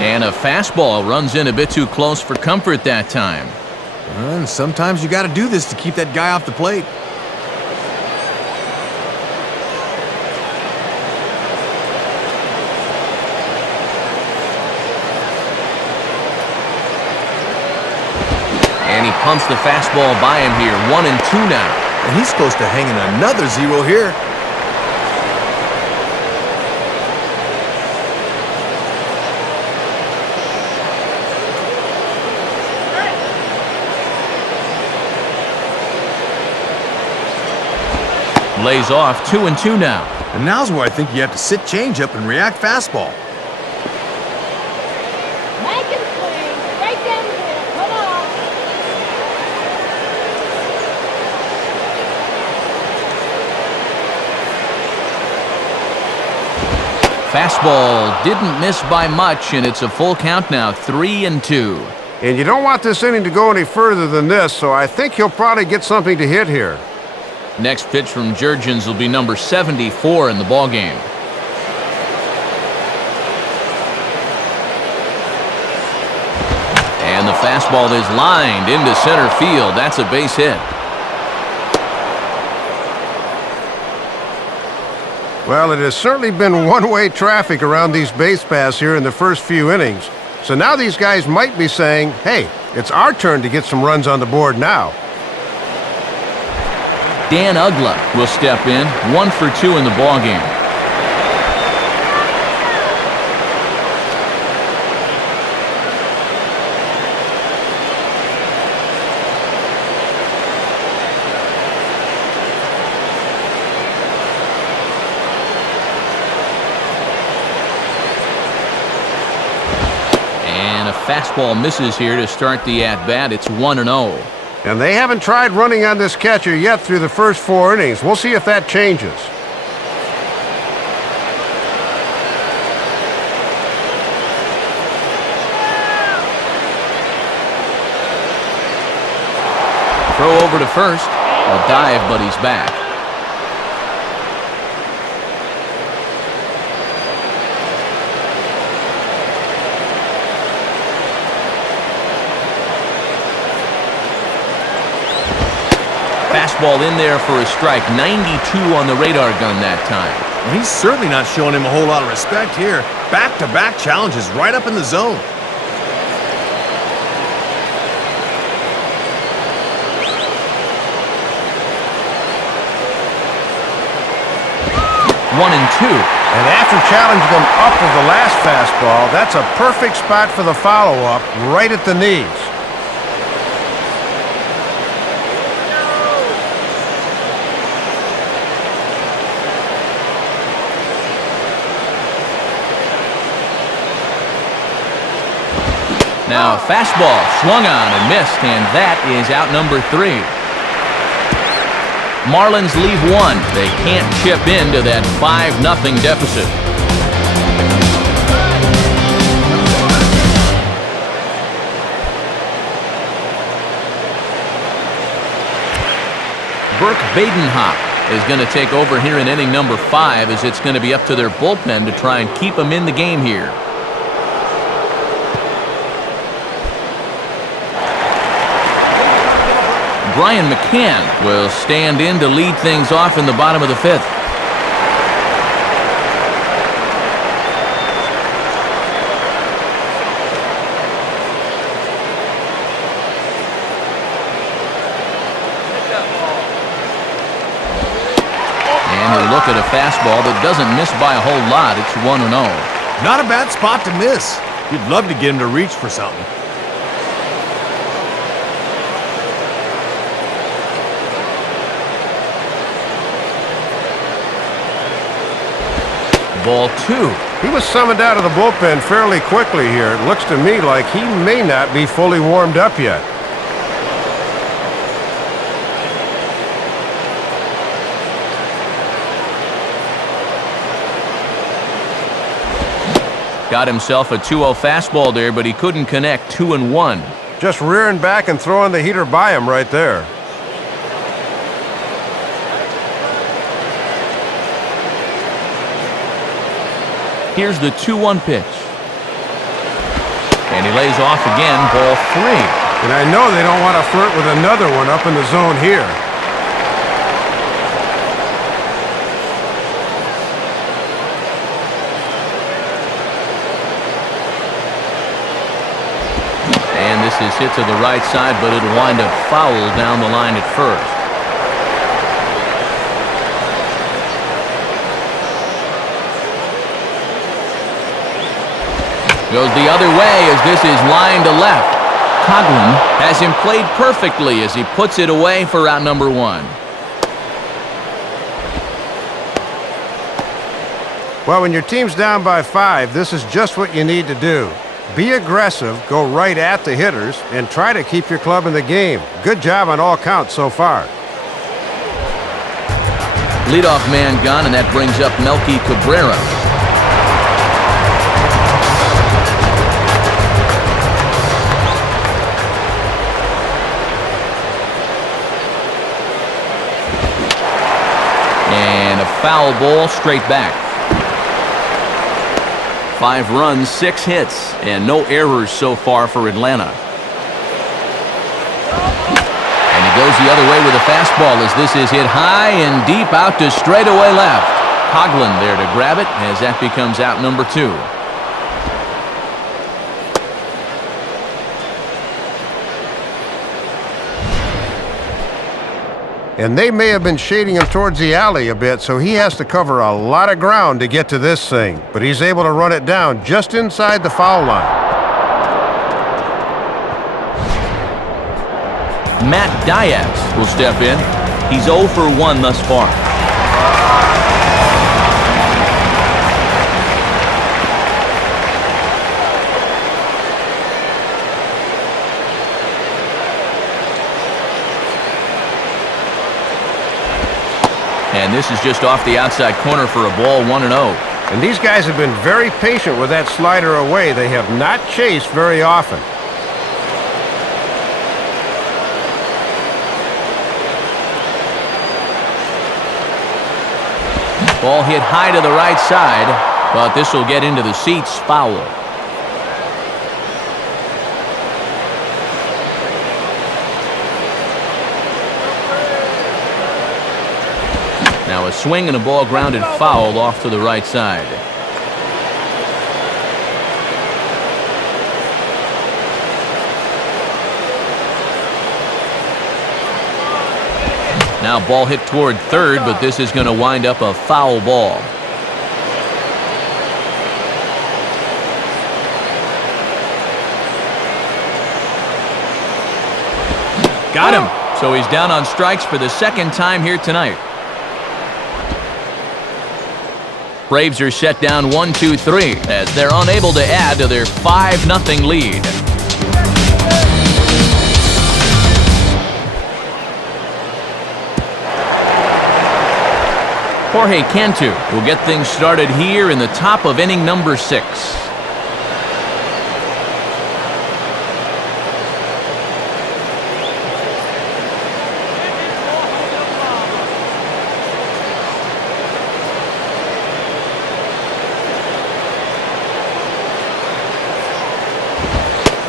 And a fastball runs in a bit too close for comfort that time. And sometimes you got to do this to keep that guy off the plate. And he pumps the fastball by him here. 1 and 2 now. And he's close to hanging another 0 here. Lays off. 2 and 2 now. And now's where I think you have to sit changeup and react fastball. Fastball didn't miss by much, and it's a full count now, 3 and 2. And you don't want this inning to go any further than this, so I think he'll probably get something to hit here. Next pitch from Jurgens will be number 74 in the ballgame. And the fastball is lined into center field. That's a base hit. Well, it has certainly been one-way traffic around these base paths here in the first few innings. So now these guys might be saying, hey, it's our turn to get some runs on the board now. Dan Uggla will step in, 1 for 2 in the ballgame. And a fastball misses here to start the at-bat. It's 1-0. And they haven't tried running on this catcher yet through the first 4 innings. We'll see if that changes. Throw over to first. A dive, but he's back. Fastball in there for a strike. 92 on the radar gun that time. Well, he's certainly not showing him a whole lot of respect here. Back-to-back challenges right up in the zone. 1-2. And after challenging him up with the last fastball, that's a perfect spot for the follow-up, right at the knees. Now a fastball swung on and missed, and that is out number 3. Marlins leave 1. They can't chip into that 5-0 deficit. Burke Badenhop is going to take over here in inning number 5, as it's going to be up to their bullpen to try and keep them in the game here. Brian McCann will stand in to lead things off in the bottom of the 5th. And he'll look at a fastball that doesn't miss by a whole lot. It's 1-0. Not a bad spot to miss. You'd love to get him to reach for something. Ball 2. He was summoned out of the bullpen fairly quickly here. It looks to me like he may not be fully warmed up yet. Got himself a 2-0 fastball there, but he couldn't connect. 2-1. Just rearing back and throwing the heater by him right there. Here's the 2-1 pitch. And he lays off again, ball 3. And I know they don't want to flirt with another one up in the zone here. And this is hit to the right side, but it'll wind up foul down the line at first. Goes the other way as this is line to left. Coughlin has him played perfectly as he puts it away for out number 1. Well, when your team's down by 5, this is just what you need to do. Be aggressive, go right at the hitters, and try to keep your club in the game. Good job on all counts so far. Leadoff man gone, and that brings up Melky Cabrera. And a foul ball straight back. 5 runs, 6 hits, and no errors so far for Atlanta. And he goes the other way with a fastball as this is hit high and deep out to straightaway left. Coughlin there to grab it as that becomes out number 2. And they may have been shading him towards the alley a bit, so he has to cover a lot of ground to get to this thing. But he's able to run it down just inside the foul line. Matt Diaz will step in. He's 0 for 1 thus far. And this is just off the outside corner for a ball, 1-0. And these guys have been very patient with that slider away. They have not chased very often. Ball hit high to the right side, but this will get into the seats, foul. Now a swing and a ball grounded foul off to the right side. Now ball hit toward third, but this is going to wind up a foul ball. Got him. So he's down on strikes for the second time here tonight. Braves are set down 1-2-3 as they're unable to add to their 5-0 lead. Jorge Cantu will get things started here in the top of inning number 6.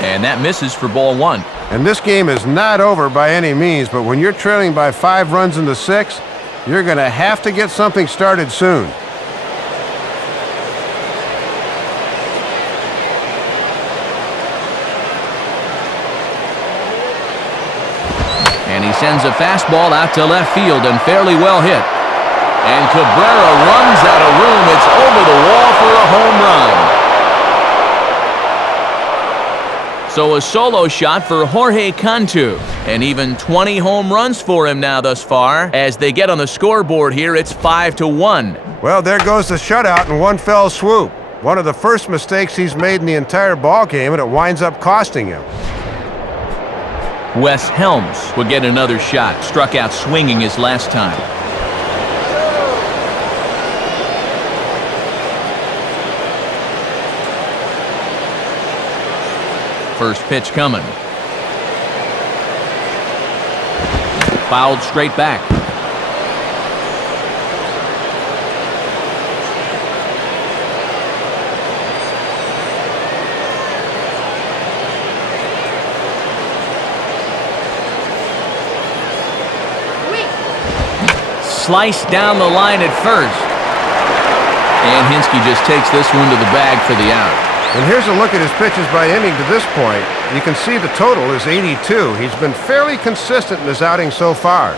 And that misses for ball 1. And this game is not over by any means, but when you're trailing by 5 runs in the 6th, you're going to have to get something started soon. And he sends a fastball out to left field and fairly well hit. And Cabrera runs out of room. It's over the wall for a home run. So a solo shot for Jorge Cantu. And even 20 home runs for him now thus far. As they get on the scoreboard here, it's 5-1. Well, there goes the shutout in one fell swoop. One of the first mistakes he's made in the entire ball game, and it winds up costing him. Wes Helms will get another shot. Struck out swinging his last time. First pitch coming. Fouled straight back. Sliced down the line at first. And Hinske just takes this one to the bag for the out. And here's a look at his pitches by inning to this point. You can see the total is 82. He's been fairly consistent in his outing so far.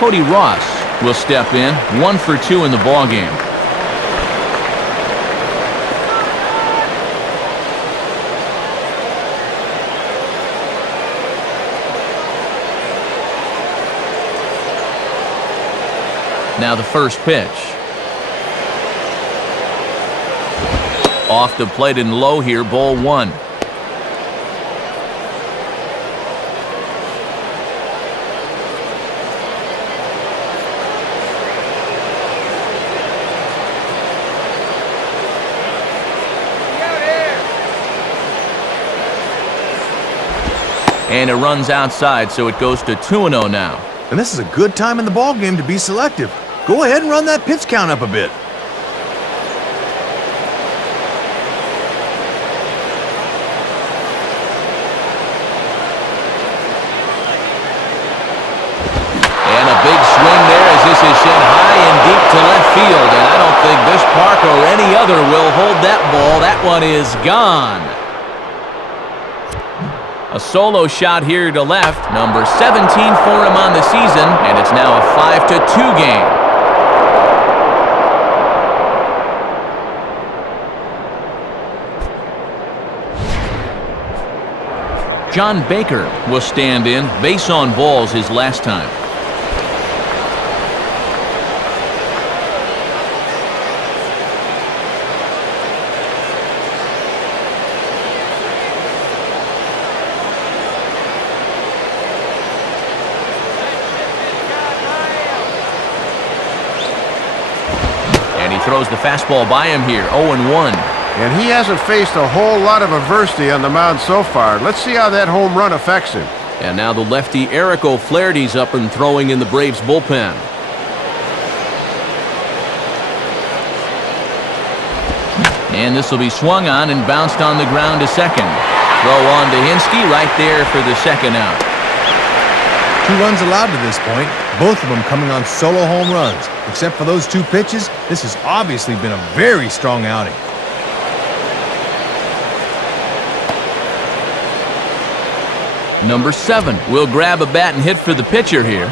Cody Ross will step in, 1 for 2 in the ballgame. Now the first pitch. Off the plate and low here, ball 1. And it runs outside, so it goes to 2-0 now. And this is a good time in the ball game to be selective. Go ahead and run that pitch count up a bit. And a big swing there as this is sent high and deep to left field. And I don't think this park or any other will hold that ball. That one is gone. A solo shot here to left. Number 17 for him on the season. And it's now a 5-2 game. John Baker will stand in. Base on balls his last time. And he throws the fastball by him here, 0-1. And he hasn't faced a whole lot of adversity on the mound so far. Let's see how that home run affects him. And now the lefty Eric O'Flaherty's up and throwing in the Braves bullpen. And this will be swung on and bounced on the ground to second. Throw on to Hinske right there for the second out. 2 runs allowed to this point, both of them coming on solo home runs. Except for those 2 pitches, this has obviously been a very strong outing. Number 7 will grab a bat and hit for the pitcher here.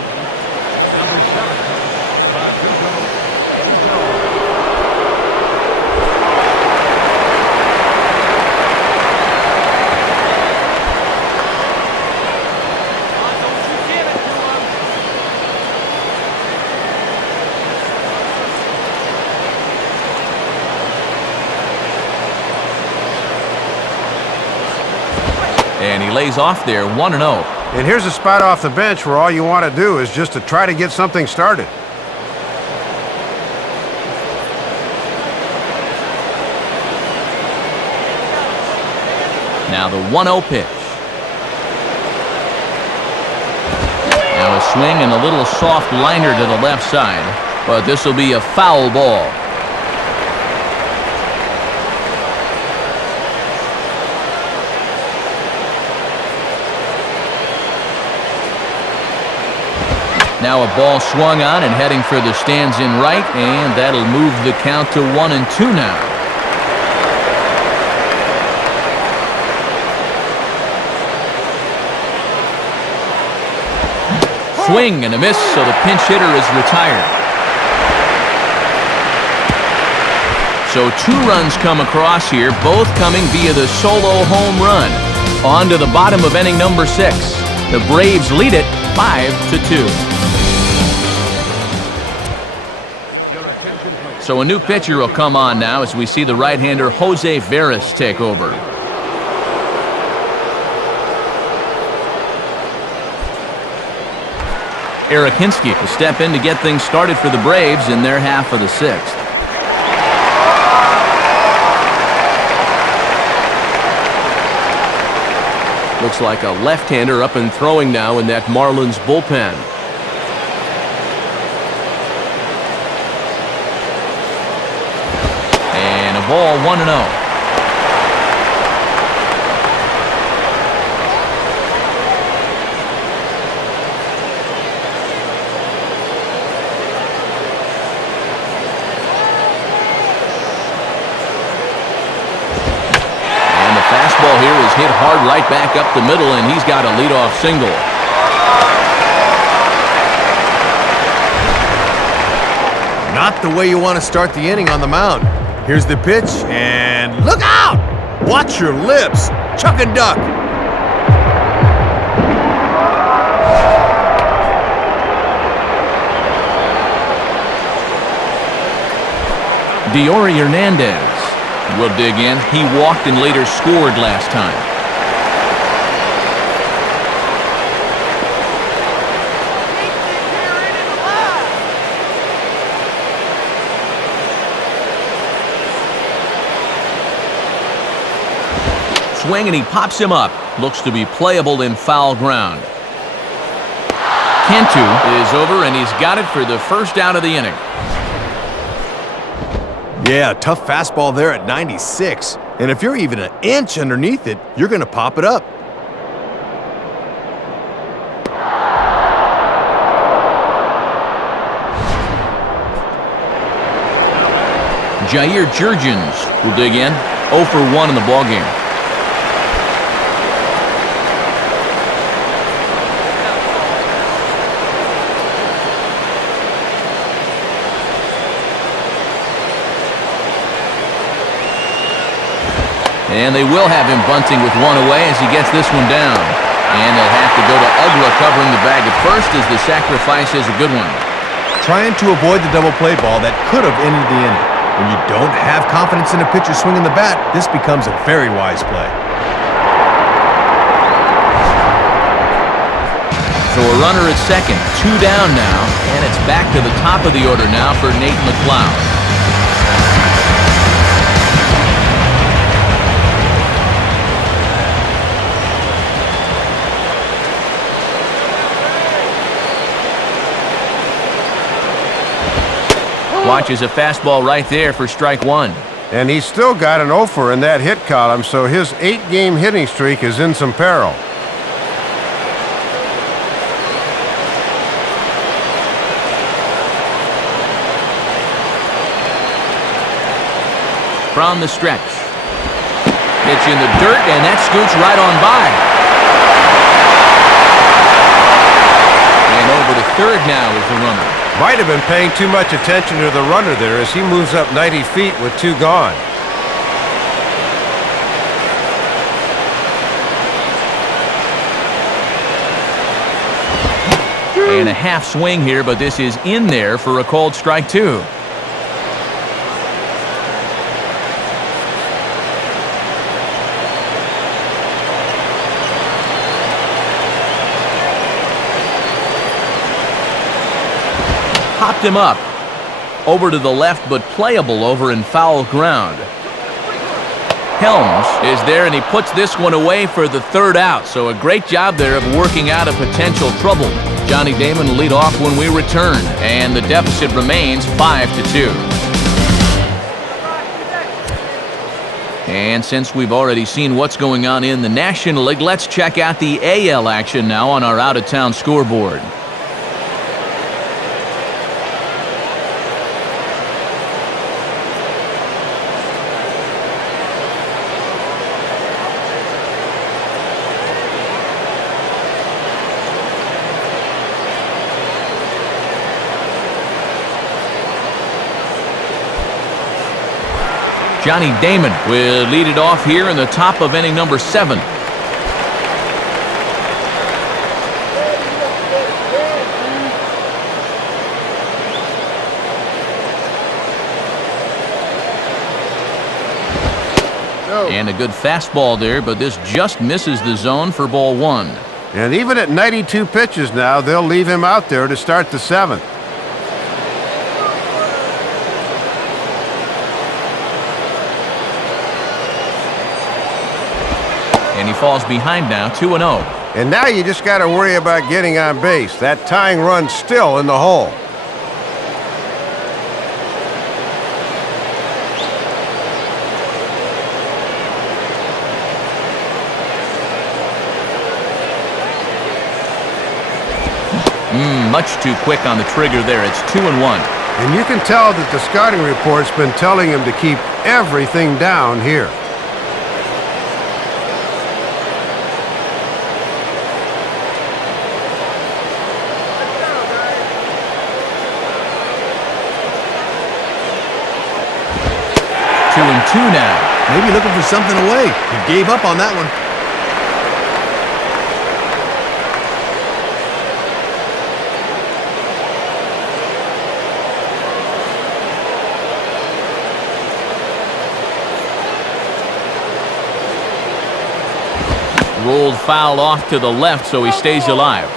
lays off there, 1-0. And here's a spot off the bench where all you want to do is just to try to get something started. Now the 1-0 pitch. Now a swing and a little soft liner to the left side, but this will be a foul ball. Now a ball swung on and heading for the stands in right, and that'll move the count to 1-2 now. Swing and a miss, so the pinch hitter is retired. So 2 runs come across here, both coming via the solo home run. On to the bottom of inning number 6. The Braves lead it 5-2. So a new pitcher will come on now as we see the right-hander Jose Veras take over. Eric Hinsky will step in to get things started for the Braves in their half of the 6th. Looks like a left-hander up and throwing now in that Marlins bullpen. And a ball, 1-0. Fastball here is hit hard right back up the middle, and he's got a leadoff single. Not the way you want to start the inning on the mound. Here's the pitch, and look out! Watch your lips. Chuck and duck. Diori Hernandez will dig in. He walked and later scored last time. Swing and he pops him up. Looks to be playable in foul ground. Cantu is over and he's got it for the first out of the inning. Yeah, tough fastball there at 96. And if you're even an inch underneath it, you're going to pop it up. Jair Jurgens will dig in. 0 for 1 in the ballgame. And they will have him bunting with 1 away as he gets this one down. And they'll have to go to Ugla covering the bag at first as the sacrifice is a good one. Trying to avoid the double play ball that could have ended the inning. When you don't have confidence in a pitcher swinging the bat, this becomes a very wise play. So a runner at second, 2 down now, and it's back to the top of the order now for Nate McLeod. Watches a fastball right there for strike 1. And he's still got an 0 in that hit column, so his 8-game hitting streak is in some peril. From the stretch. Pitch in the dirt, and that scoots right on by. And over to third now is the runner. Might have been paying too much attention to the runner there as he moves up 90 feet with 2 gone. And a half swing here, but this is in there for a called strike 2. popped him up. Over to the left, but playable over in foul ground. Helms is there, and he puts this one away for the third out. So a great job there of working out a potential trouble. Johnny Damon will lead off when we return, and the deficit remains 5-2. And since we've already seen what's going on in the National League, let's check out the AL action now on our out-of-town scoreboard. Johnny Damon will lead it off here in the top of inning number 7. And a good fastball there, but this just misses the zone for ball 1. And even at 92 pitches now, they'll leave him out there to start the 7th. And he falls behind now, 2-0. And now you just got to worry about getting on base. That tying run's still in the hole. Much too quick on the trigger there. It's 2-1. And you can tell that the scouting report's been telling him to keep everything down here. Two and two now. Maybe looking for something away. He gave up on that one. Rolled foul off to the left, so he stays alive.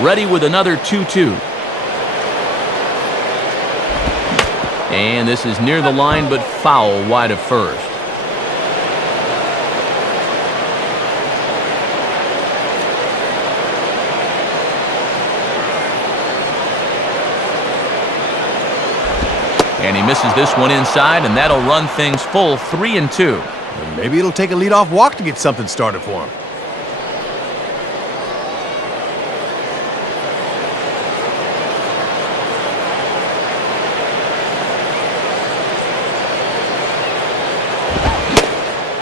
Ready with another 2-2. And this is near the line, but foul wide of first. And he misses this one inside, and that'll run things full 3-2. And maybe it'll take a leadoff walk to get something started for him.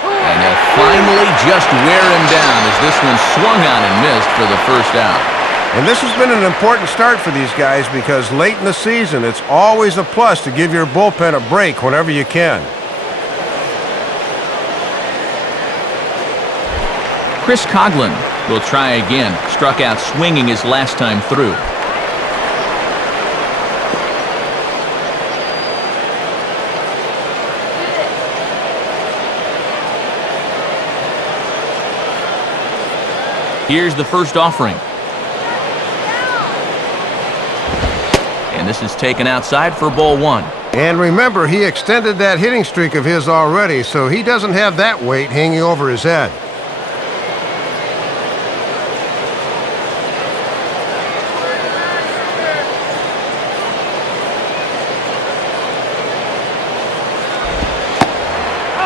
And they'll finally just wear him down as this one swung on and missed for the first out. And this has been an important start for these guys because late in the season, it's always a plus to give your bullpen a break whenever you can. Chris Coughlin will try again. Struck out swinging his last time through. Here's the first offering. And this is taken outside for ball 1. And remember, he extended that hitting streak of his already, so he doesn't have that weight hanging over his head.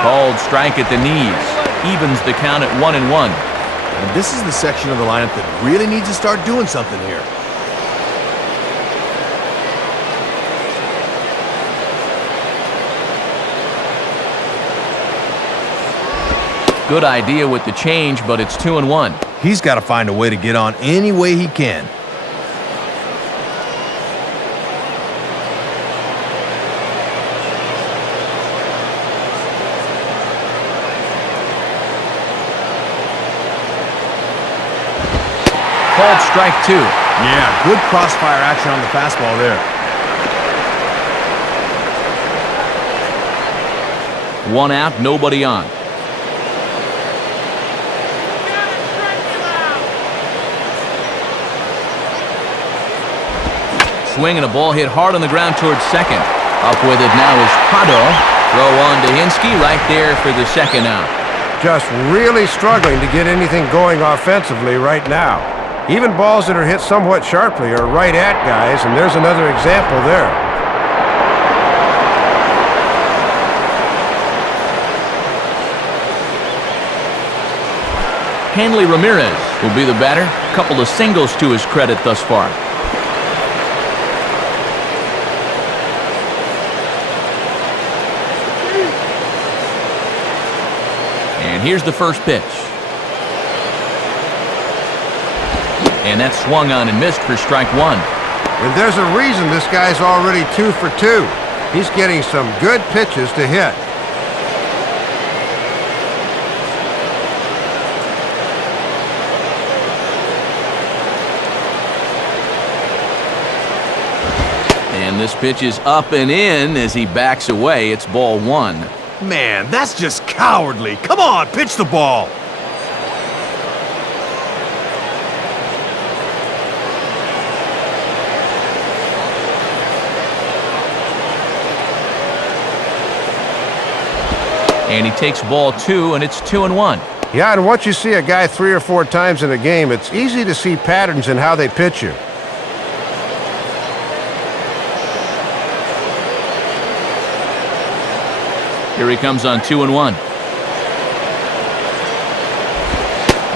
Called strike at the knees. Evens the count at 1-1. And this is the section of the lineup that really needs to start doing something here. Good idea with the change, but it's 2-1. He's got to find a way to get on any way he can. Called strike 2. Yeah, good crossfire action on the fastball there. 1 out, nobody on. Swing and a ball hit hard on the ground towards second. Up with it now is Prado. Throw on to Hinsky right there for the second out. Just really struggling to get anything going offensively right now. Even balls that are hit somewhat sharply are right at guys, and there's another example there. Hanley Ramirez will be the batter. A couple of singles to his credit thus far. And here's the first pitch. And that's swung on and missed for strike one. And there's a reason this guy's already 2 for 2. He's getting some good pitches to hit. And this pitch is up and in as he backs away. It's ball one. Man, that's just cowardly. Come on, pitch the ball. And he takes ball two, and it's 2-1. Yeah, and once you see a guy 3 or 4 times in a game, it's easy to see patterns in how they pitch you. Here he comes on 2-1.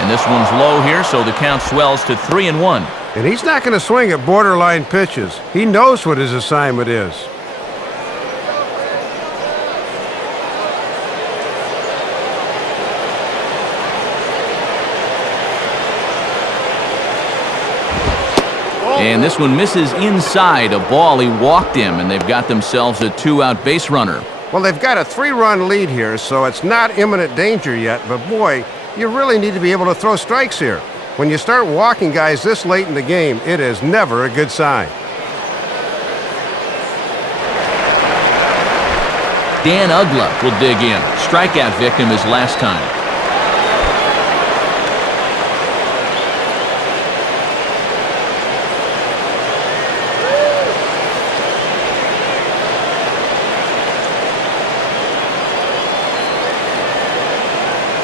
And this one's low here, so the count swells to 3-1. And he's not going to swing at borderline pitches. He knows what his assignment is. And this one misses inside a ball. He walked him, and they've got themselves a 2-out base runner. Well, they've got a 3-run lead here, so it's not imminent danger yet, but boy, you really need to be able to throw strikes here. When you start walking guys this late in the game, it is never a good sign. Dan Ugla will dig in. Strikeout victim his last time.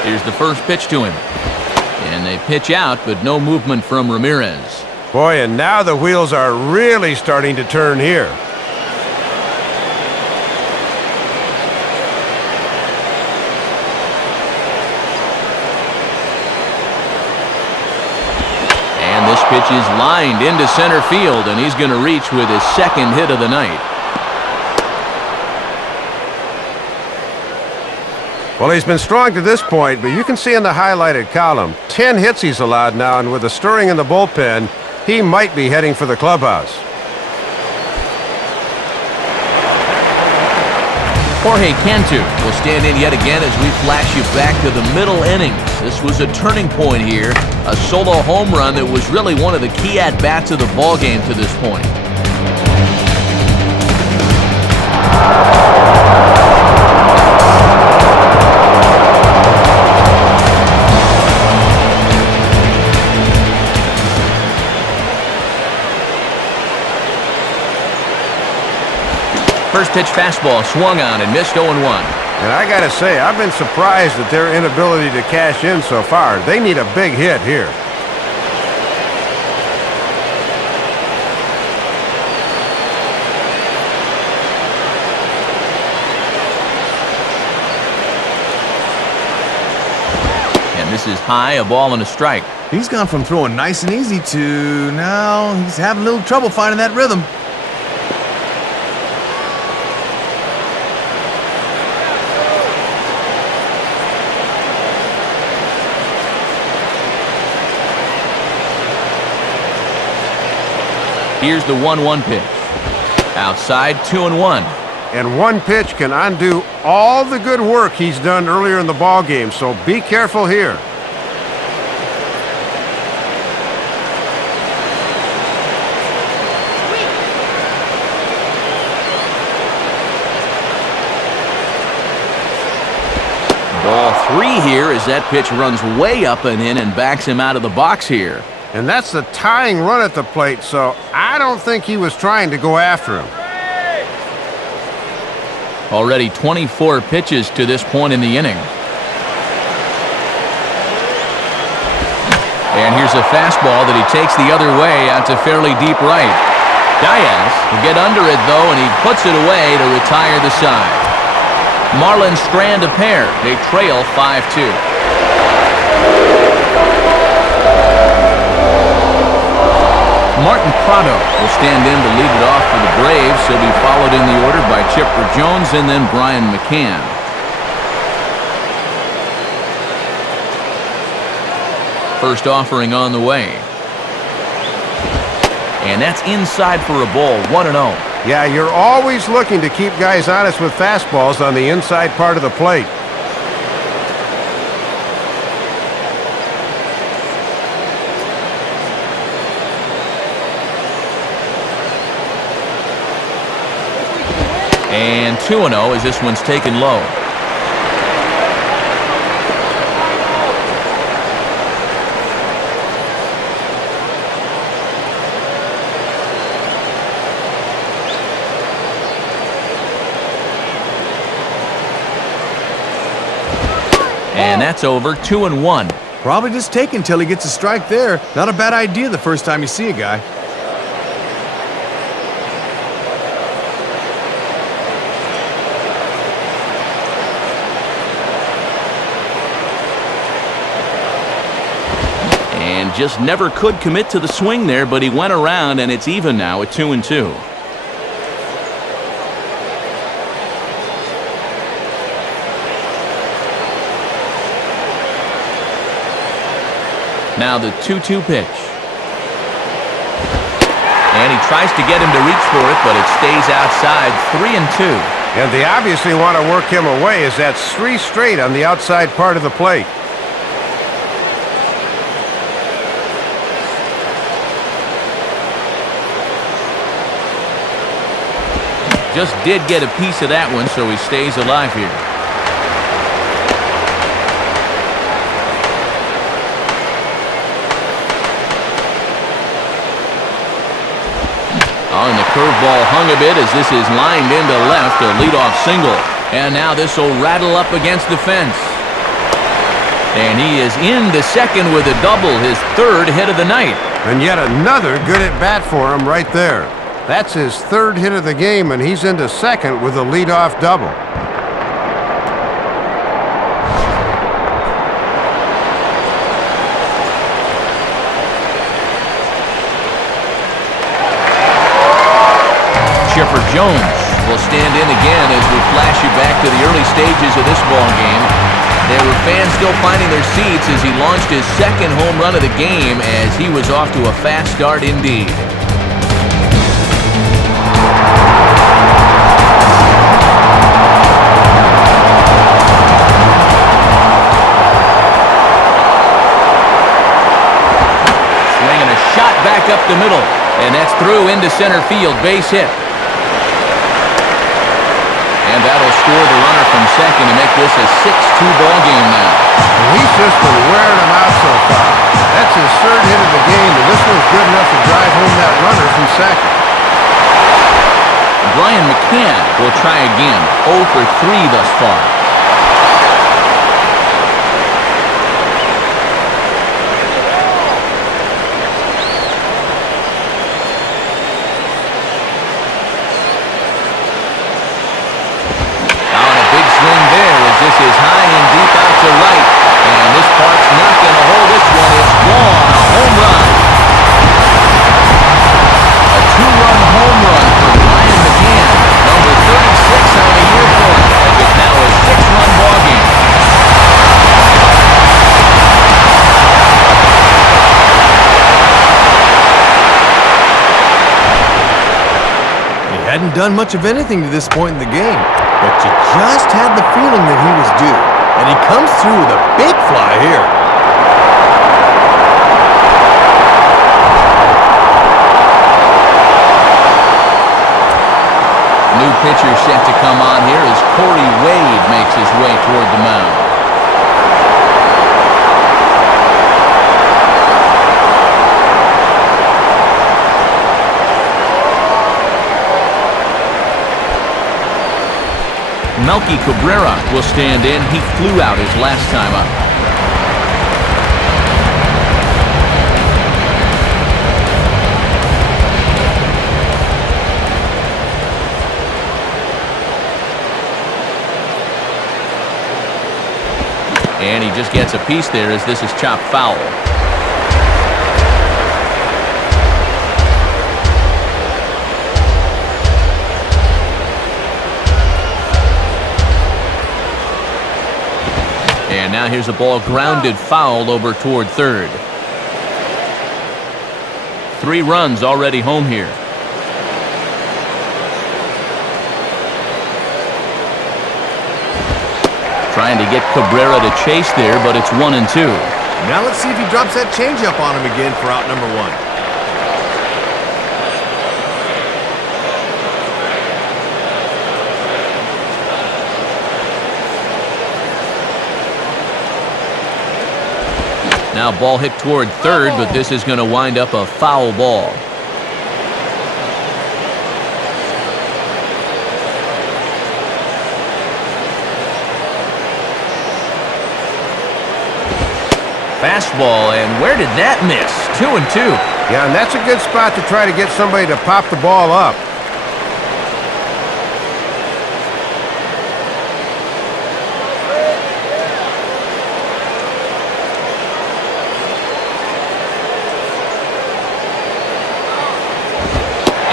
Here's the first pitch to him. And they pitch out, but no movement from Ramirez. Boy, and now the wheels are really starting to turn here. And this pitch is lined into center field, and he's going to reach with his second hit of the night. Well, he's been strong to this point, but you can see in the highlighted column, 10 hits he's allowed now, and with a stirring in the bullpen, he might be heading for the clubhouse. Jorge Cantu will stand in yet again as we flash you back to the middle innings. This was a turning point here, a solo home run that was really one of the key at-bats of the ballgame to this point. First pitch fastball swung on and missed 0-1. And I got to say, I've been surprised at their inability to cash in so far. They need a big hit here. And this is high, a ball and a strike. He's gone from throwing nice and easy to now he's having a little trouble finding that rhythm. Here's the 1-1 pitch. Outside, 2-1. And one pitch can undo all the good work he's done earlier in the ballgame, so be careful here. Ball 3 here as that pitch runs way up and in and backs him out of the box here. And that's the tying run at the plate, so I don't think he was trying to go after him. Already 24 pitches to this point in the inning. And here's a fastball that he takes the other way out to fairly deep right. Diaz will get under it, though, and he puts it away to retire the side. Marlins strand a pair. They trail 5-2. Martin Prado will stand in to lead it off for the Braves. He'll be followed in the order by Chipper Jones and then Brian McCann. First offering on the way. And that's inside for a ball, 1-0. Yeah, you're always looking to keep guys honest with fastballs on the inside part of the plate. And 2-0 as this one's taken low. And that's over, 2-1. Probably just take until he gets a strike there. Not a bad idea the first time you see a guy. And just never could commit to the swing there, but he went around, and it's even now at 2-2. Now the 2-2 pitch. And he tries to get him to reach for it, but it stays outside, 3-2. And they obviously want to work him away, as that's 3 straight on the outside part of the plate. Just did get a piece of that one, so he stays alive here. Oh, and the curveball hung a bit as this is lined into left, a leadoff single. And now this will rattle up against the fence. And he is in the second with a double, his 3rd hit of the night. And yet another good at-bat for him right there. That's his 3rd hit of the game, and he's into second with a leadoff double. Chipper Jones will stand in again as we flash you back to the early stages of this ball game. There were fans still finding their seats as he launched his 2nd home run of the game, as he was off to a fast start indeed. Swinging a shot back up the middle, and that's through into center field, base hit. And that'll score the runner from second to make this a 6-2 ball game now. And he's just been wearing them out so far. That's his 3rd hit of the game, and this one's good enough to drive home that runner from second. Brian McCann will try again, 0 for 3 thus far. This is high and deep out to right, and this part's not going to hold this one. It's gone, a home run. A 2-run home run for Brian McCann, number 36 on the year for him, as it's now a 6-run ball game. He hadn't done much of anything to this point in the game, but you just had the feeling that he was due, and he comes through with a big fly here. New pitcher set to come on here as Corey Wade makes his way toward the mound. Melky Cabrera will stand in. He flew out his last time up. And he just gets a piece there as this is chopped foul. And now here's a ball grounded foul over toward third. 3 runs already home here. Trying to get Cabrera to chase there, but it's 1-2. Now let's see if he drops that changeup on him again for out number 1. Now ball hit toward third, but this is going to wind up a foul ball. Fastball, and where did that miss? 2-2. Yeah, and that's a good spot to try to get somebody to pop the ball up.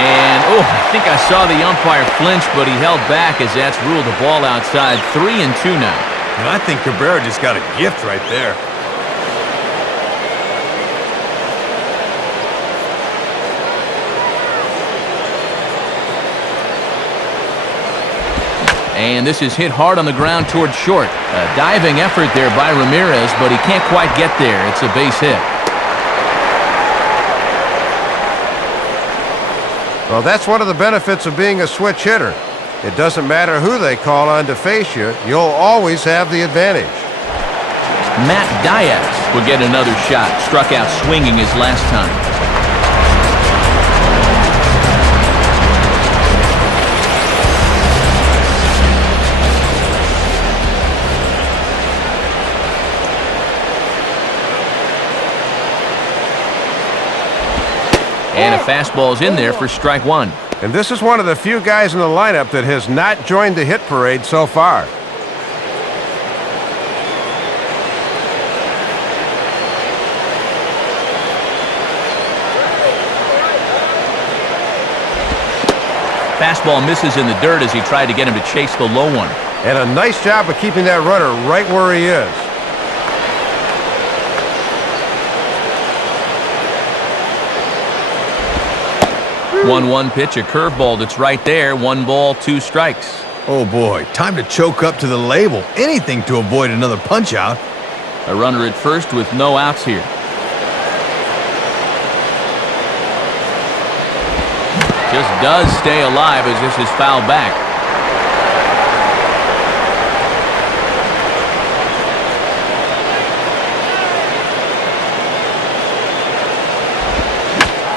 And, oh, I think I saw the umpire flinch, but he held back as that's ruled the ball outside. 3-2 now. And I think Cabrera just got a gift right there. And this is hit hard on the ground toward short. A diving effort there by Ramirez, but he can't quite get there. It's a base hit. Well, that's one of the benefits of being a switch hitter. It doesn't matter who they call on to face you, you'll always have the advantage. Matt Diaz will get another shot. Struck out swinging his last time. And a fastball's in there for strike 1. And this is one of the few guys in the lineup that has not joined the hit parade so far. Fastball misses in the dirt as he tried to get him to chase the low one. And a nice job of keeping that runner right where he is. 1-1 pitch, a curveball that's right there. 1 ball, 2 strikes. Oh boy, time to choke up to the label. Anything to avoid another punch out. A runner at first with no outs here. Just does stay alive as this is fouled back.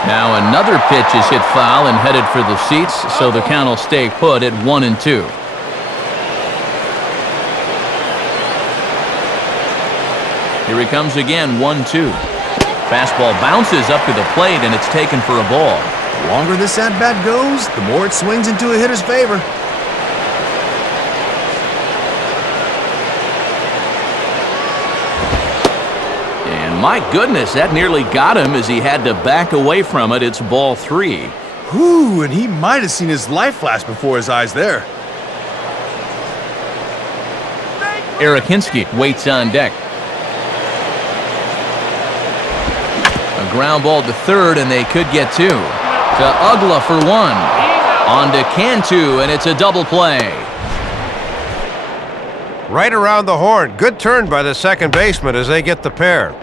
Now another pitch is hit foul and headed for the seats, so the count will stay put at 1-2. Here he comes again, 1-2. Fastball bounces up to the plate and it's taken for a ball. The longer this at-bat goes, the more it swings into a hitter's favor. My goodness, that nearly got him as he had to back away from it. It's ball 3. Whew, and he might have seen his life flash before his eyes there. Eric Hinske waits on deck. A ground ball to third, and they could get 2. To Ugla for 1. On to Cantu, and it's a double play. Right around the horn. Good turn by the second baseman as they get the pair.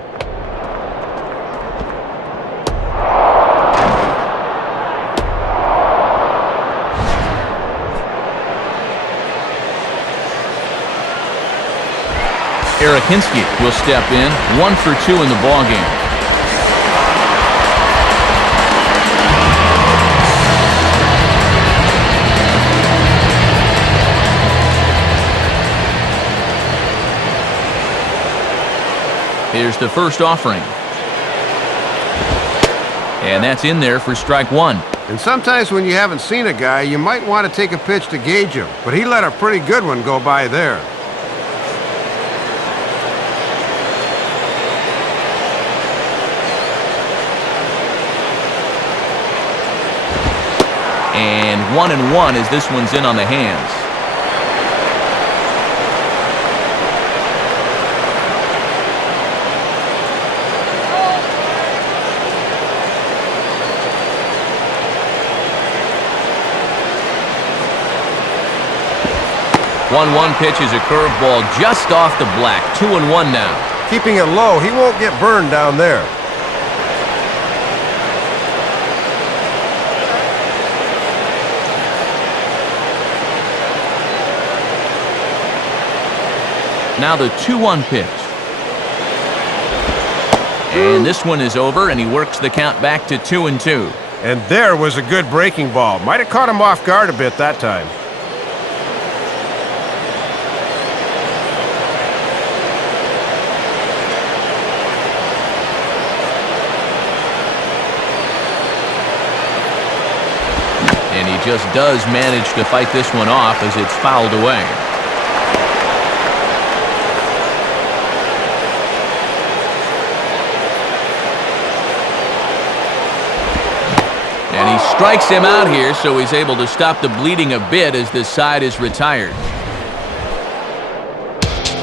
Eric Hinske will step in, 1 for 2 in the ballgame. Here's the first offering. And that's in there for strike one. And sometimes when you haven't seen a guy, you might want to take a pitch to gauge him. But he let a pretty good one go by there. And 1-1 as this one's in on the hands. One pitch is a curveball just off the black. 2-1 now. Keeping it low, he won't get burned down there. Now the 2-1 pitch. And this one is over, and he works the count back to 2-2. And there was a good breaking ball. Might have caught him off guard a bit that time. And he just does manage to fight this one off as it's fouled away. And he strikes him out here, so he's able to stop the bleeding a bit as this side is retired.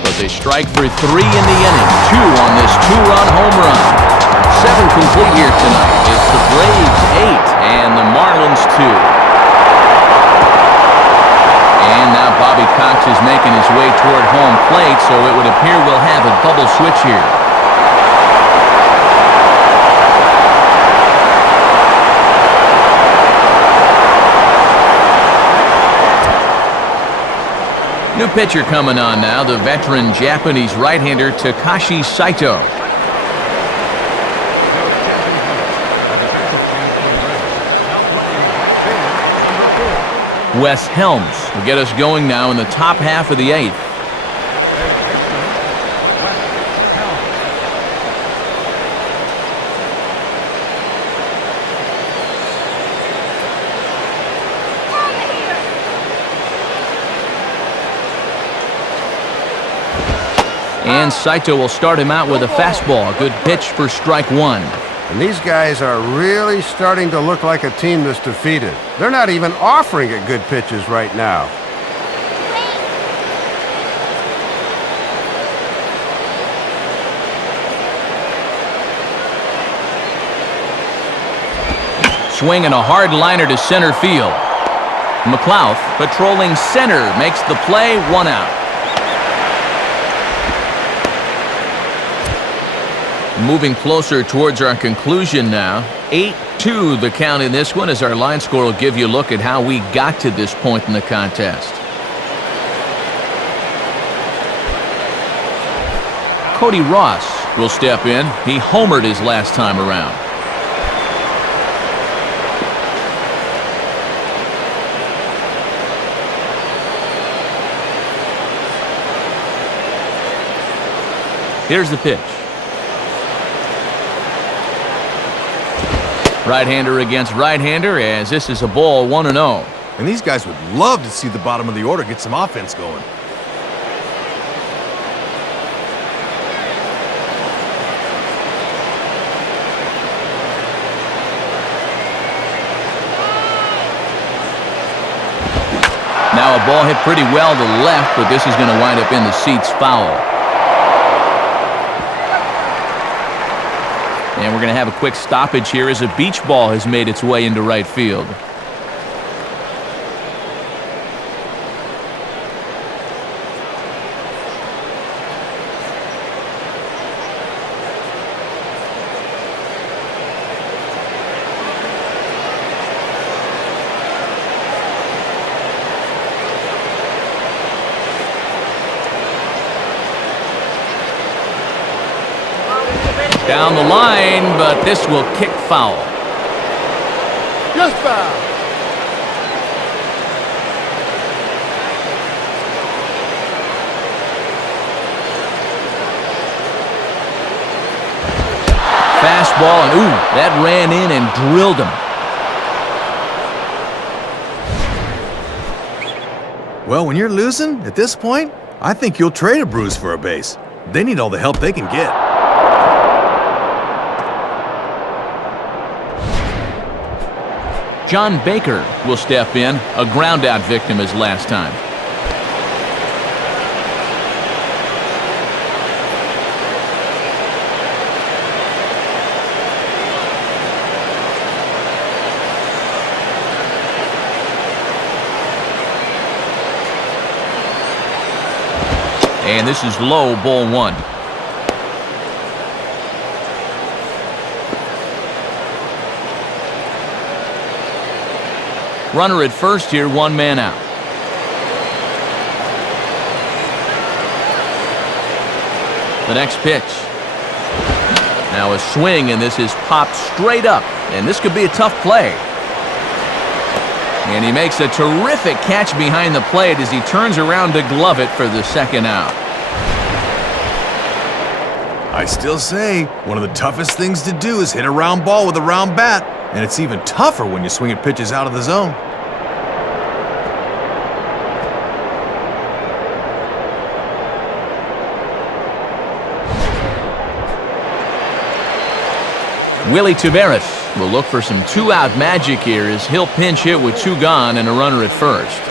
But they strike for 3 in the inning. 2 on this 2-run home run. 7 complete here tonight. It's the Braves 8 and the Marlins 2. And now Bobby Cox is making his way toward home plate, so it would appear we'll have a double switch here. New pitcher coming on now, the veteran Japanese right-hander Takashi Saito. Wes Helms will get us going now in the top half of the 8th. And Saito will start him out with a fastball. A good pitch for strike 1. And these guys are really starting to look like a team that's defeated. They're not even offering it good pitches right now. Swinging a hard liner to center field. McLouth, patrolling center, makes the play. 1 out. Moving closer towards our conclusion now. 8-2 the count in this one, as our line score will give you a look at how we got to this point in the contest. Cody Ross will step in. He homered his last time around. Here's the pitch. Right-hander against right-hander, as this is a ball. 1-0. And these guys would love to see the bottom of the order get some offense going. Now a ball hit pretty well to left, but this is going to wind up in the seats foul. And we're going to have a quick stoppage here as a beach ball has made its way into right field. Down the line, but this will kick foul. Just foul. fastball, and ooh, that ran in and drilled him. Well, when you're losing, at this point, I think you'll trade a bruise for a base. They need all the help they can get. John Baker will step in, a ground-out victim his last time. And this is low, ball one. Runner at first here, one man out. The next pitch. Now a swing, and this is popped straight up. And this could be a tough play. And he makes a terrific catch behind the plate as he turns around to glove it for the second out. I still say, one of the toughest things to do is hit a round ball with a round bat. And it's even tougher when you swing at pitches out of the zone. Willie Taveras will look for some two-out magic here as he'll pinch hit with two gone and a runner at first.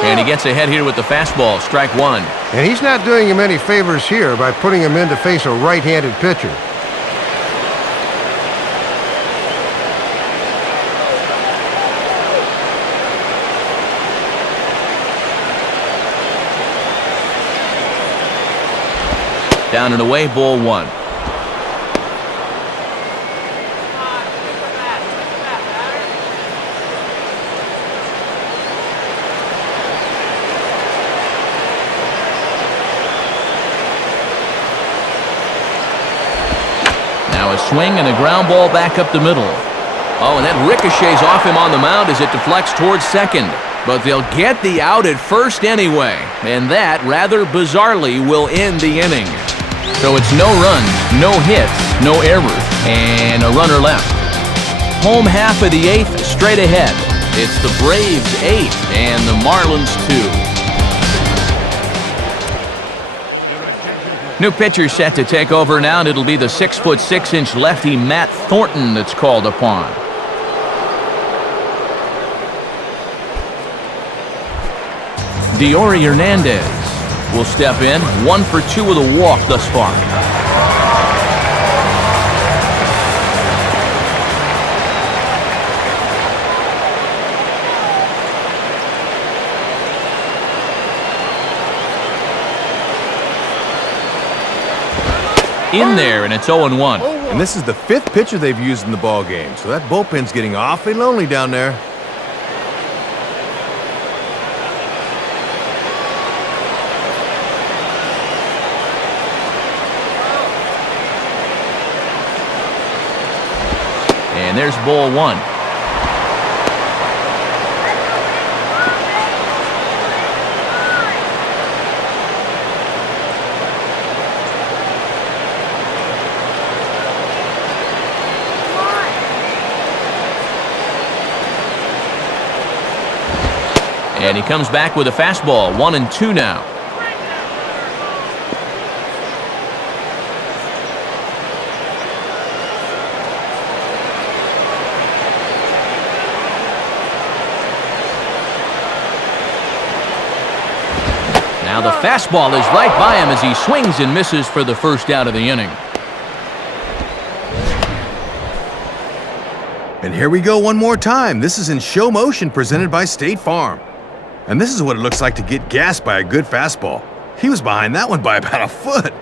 And he gets ahead here with the fastball, strike one. And he's not doing him any favors here by putting him in to face a right-handed pitcher. Down and away, ball one. Now a swing and a ground ball back up the middle. Oh, and that ricochets off him on the mound as it deflects towards second. But they'll get the out at first anyway. And that, rather bizarrely, will end the inning. So it's no runs, no hits, no errors, and a runner left. Home half of the eighth, straight ahead. It's the Braves 8 and the Marlins 2. New pitcher set to take over now, and it'll be the 6'6" lefty Matt Thornton that's called upon. Diori Hernandez will step in, 1 for 2 with a walk thus far. In there, and it's 0-1. And this is the 5th pitcher they've used in the ball game, so that bullpen's getting awfully lonely down there. And there's ball one. And he comes back with a fastball, 1-2 now. Now the fastball is right by him as he swings and misses for the first out of the inning. And here we go one more time. This is in show motion presented by State Farm. And this is what it looks like to get gassed by a good fastball. He was behind that one by about a foot.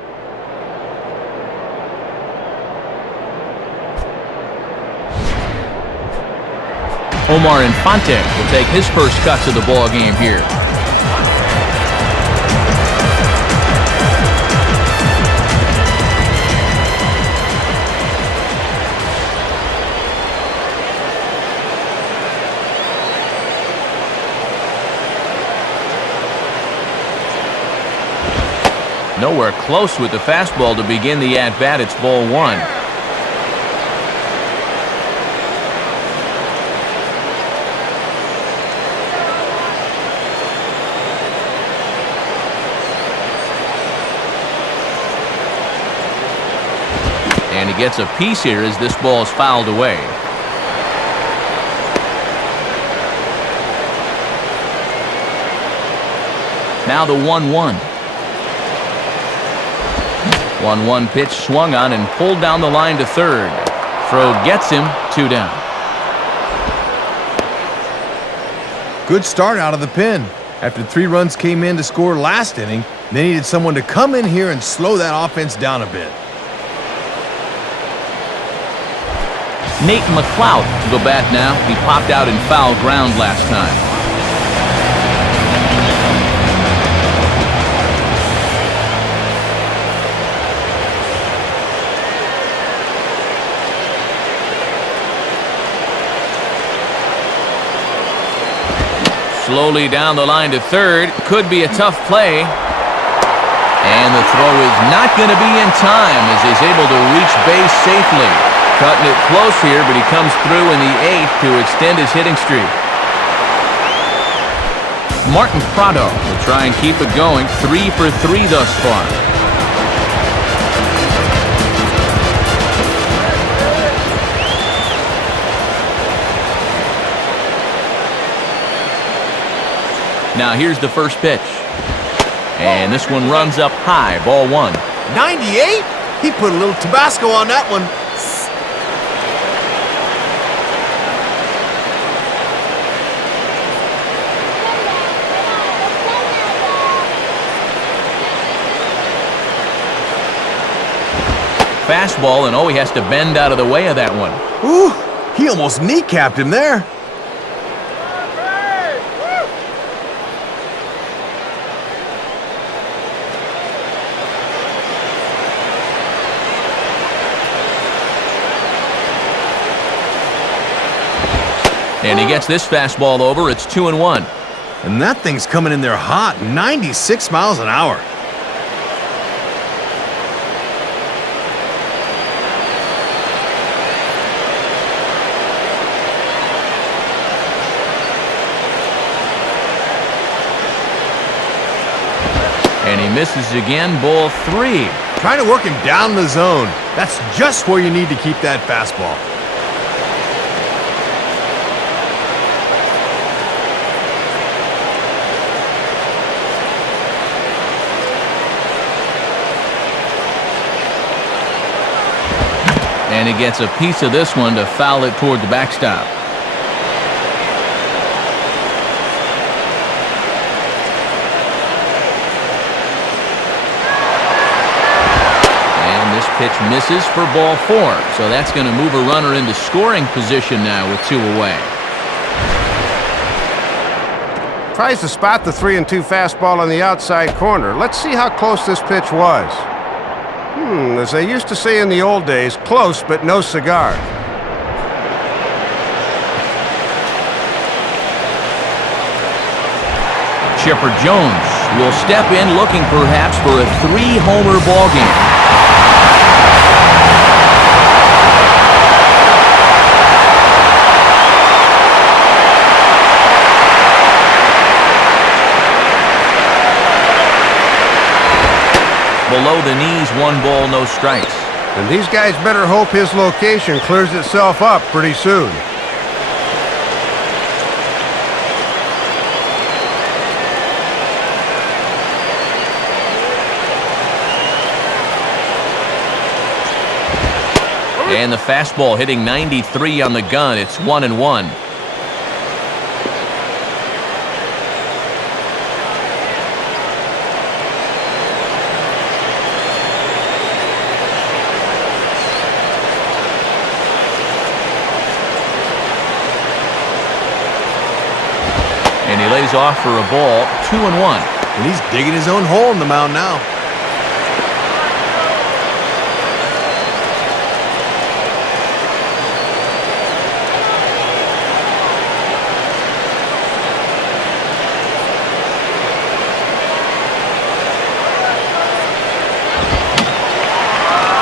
Omar Infante will take his first cuts of the ball game here. Nowhere close with the fastball to begin the at-bat. It's ball one. And he gets a piece here as this ball is fouled away. Now the 1-1. 1-1 pitch swung on and pulled down the line to third. Throw gets him, 2 down. Good start out of the pen. After 3 runs came in to score last inning, they needed someone to come in here and slow that offense down a bit. Nate McLeod will go bat now. He popped out in foul ground last time. Slowly down the line to third. Could be a tough play. And the throw is not going to be in time as he's able to reach base safely. Cutting it close here, but he comes through in the 8th to extend his hitting streak. Martin Prado will try and keep it going. 3 for 3 thus far. Now here's the first pitch. And this one runs up high, ball 1. 98? He put a little Tabasco on that one. Fastball, and oh, he has to bend out of the way of that one. Ooh, he almost kneecapped him there. And he gets this fastball over. It's 2-1. And that thing's coming in there hot, 96 miles an hour. And he misses again, ball 3. Trying to work him down the zone. That's just where you need to keep that fastball. And he gets a piece of this one to foul it toward the backstop. And this pitch misses for ball 4. So that's going to move a runner into scoring position now with 2 away. Tries to spot the 3-2 fastball on the outside corner. Let's see how close this pitch was. As they used to say in the old days, close but no cigar. Chipper Jones will step in looking perhaps for a 3-homer ball game. Below the knees, 1 ball, no strikes. And these guys better hope his location clears itself up pretty soon. And the fastball hitting 93 on the gun. It's 1-1. And he lays off for a ball, 2-1. And he's digging his own hole in the mound now.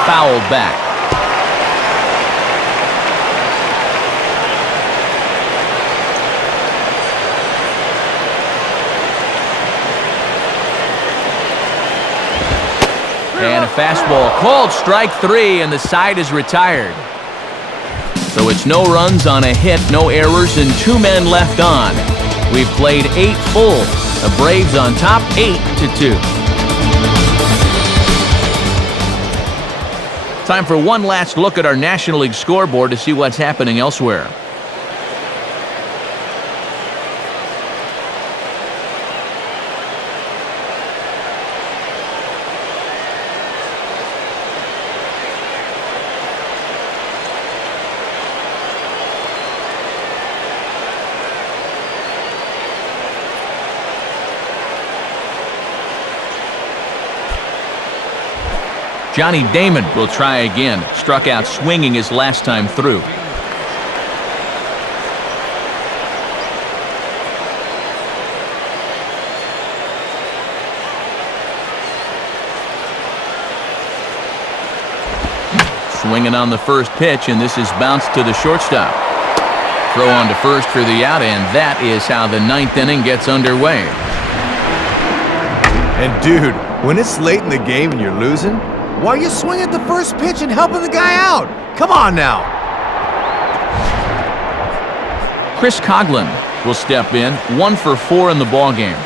Fouled back. And a fastball called strike 3, and the side is retired. So it's no runs on a hit, no errors, and 2 men left on. We've played 8 full. The Braves on top 8-2. Time for one last look at our National League scoreboard to see what's happening elsewhere. Johnny Damon will try again. Struck out swinging his last time through. Swinging on the first pitch, and this is bounced to the shortstop. Throw on to first for the out, and that is how the 9th inning gets underway. And dude, when it's late in the game and you're losing, why are you swinging at the first pitch and helping the guy out? Come on now. Chris Coughlin will step in, 1 for 4 in the ballgame.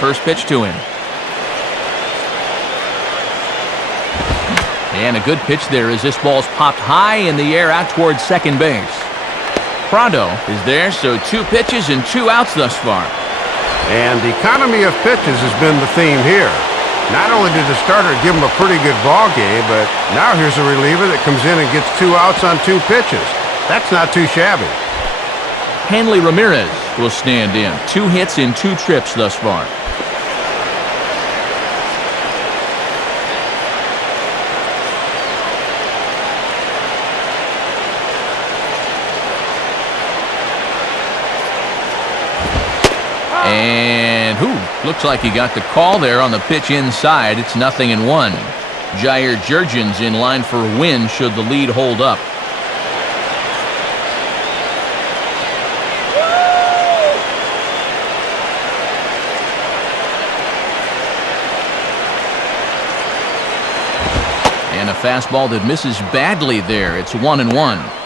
First pitch to him. And a good pitch there as this ball's popped high in the air out towards second base. Prado is there, so 2 pitches and 2 outs thus far. And the economy of pitches has been the theme here. Not only did the starter give him a pretty good ball game, but now here's a reliever that comes in and gets 2 outs on 2 pitches. That's not too shabby. Hanley Ramirez will stand in. 2 hits in 2 trips thus far. And looks like he got the call there on the pitch inside. It's 0-1. Jair Jurgens in line for a win should the lead hold up. And a fastball that misses badly there. It's 1-1.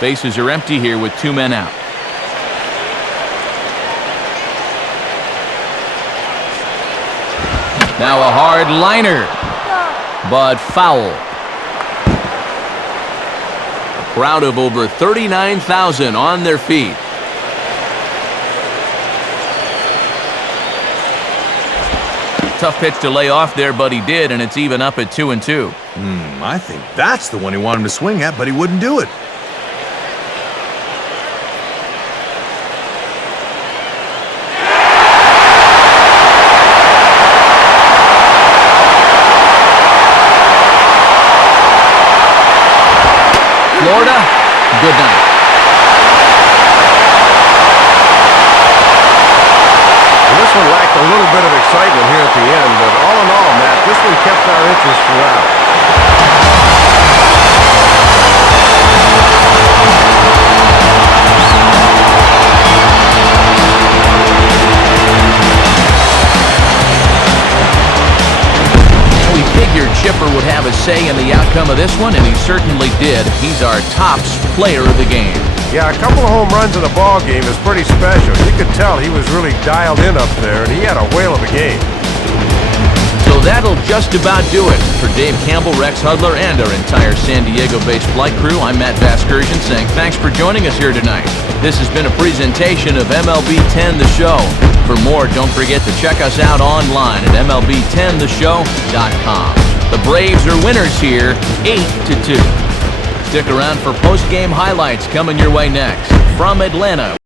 Bases are empty here with 2 men out. Now a hard liner, but foul. A crowd of over 39,000 on their feet. Tough pitch to lay off there, but he did, and it's even up at 2-2. I think that's the one he wanted him to swing at, but he wouldn't do it. Florida, good night. This one lacked a little bit of excitement here at the end, but all in all, Matt, this one kept our interest throughout. We figured Chipper would have a say in the outcome of this one, and he certainly did. He's our tops player of the game. Yeah, a couple of home runs in the ball game is pretty special. You could tell he was really dialed in up there, and he had a whale of a game. So that'll just about do it. For Dave Campbell, Rex Hudler, and our entire San Diego-based flight crew, I'm Matt Vasgersian saying thanks for joining us here tonight. This has been a presentation of MLB 10 The Show. For more, don't forget to check us out online at MLB10theshow.com. The Braves are winners here, 8-2. Stick around for post-game highlights coming your way next. From Atlanta.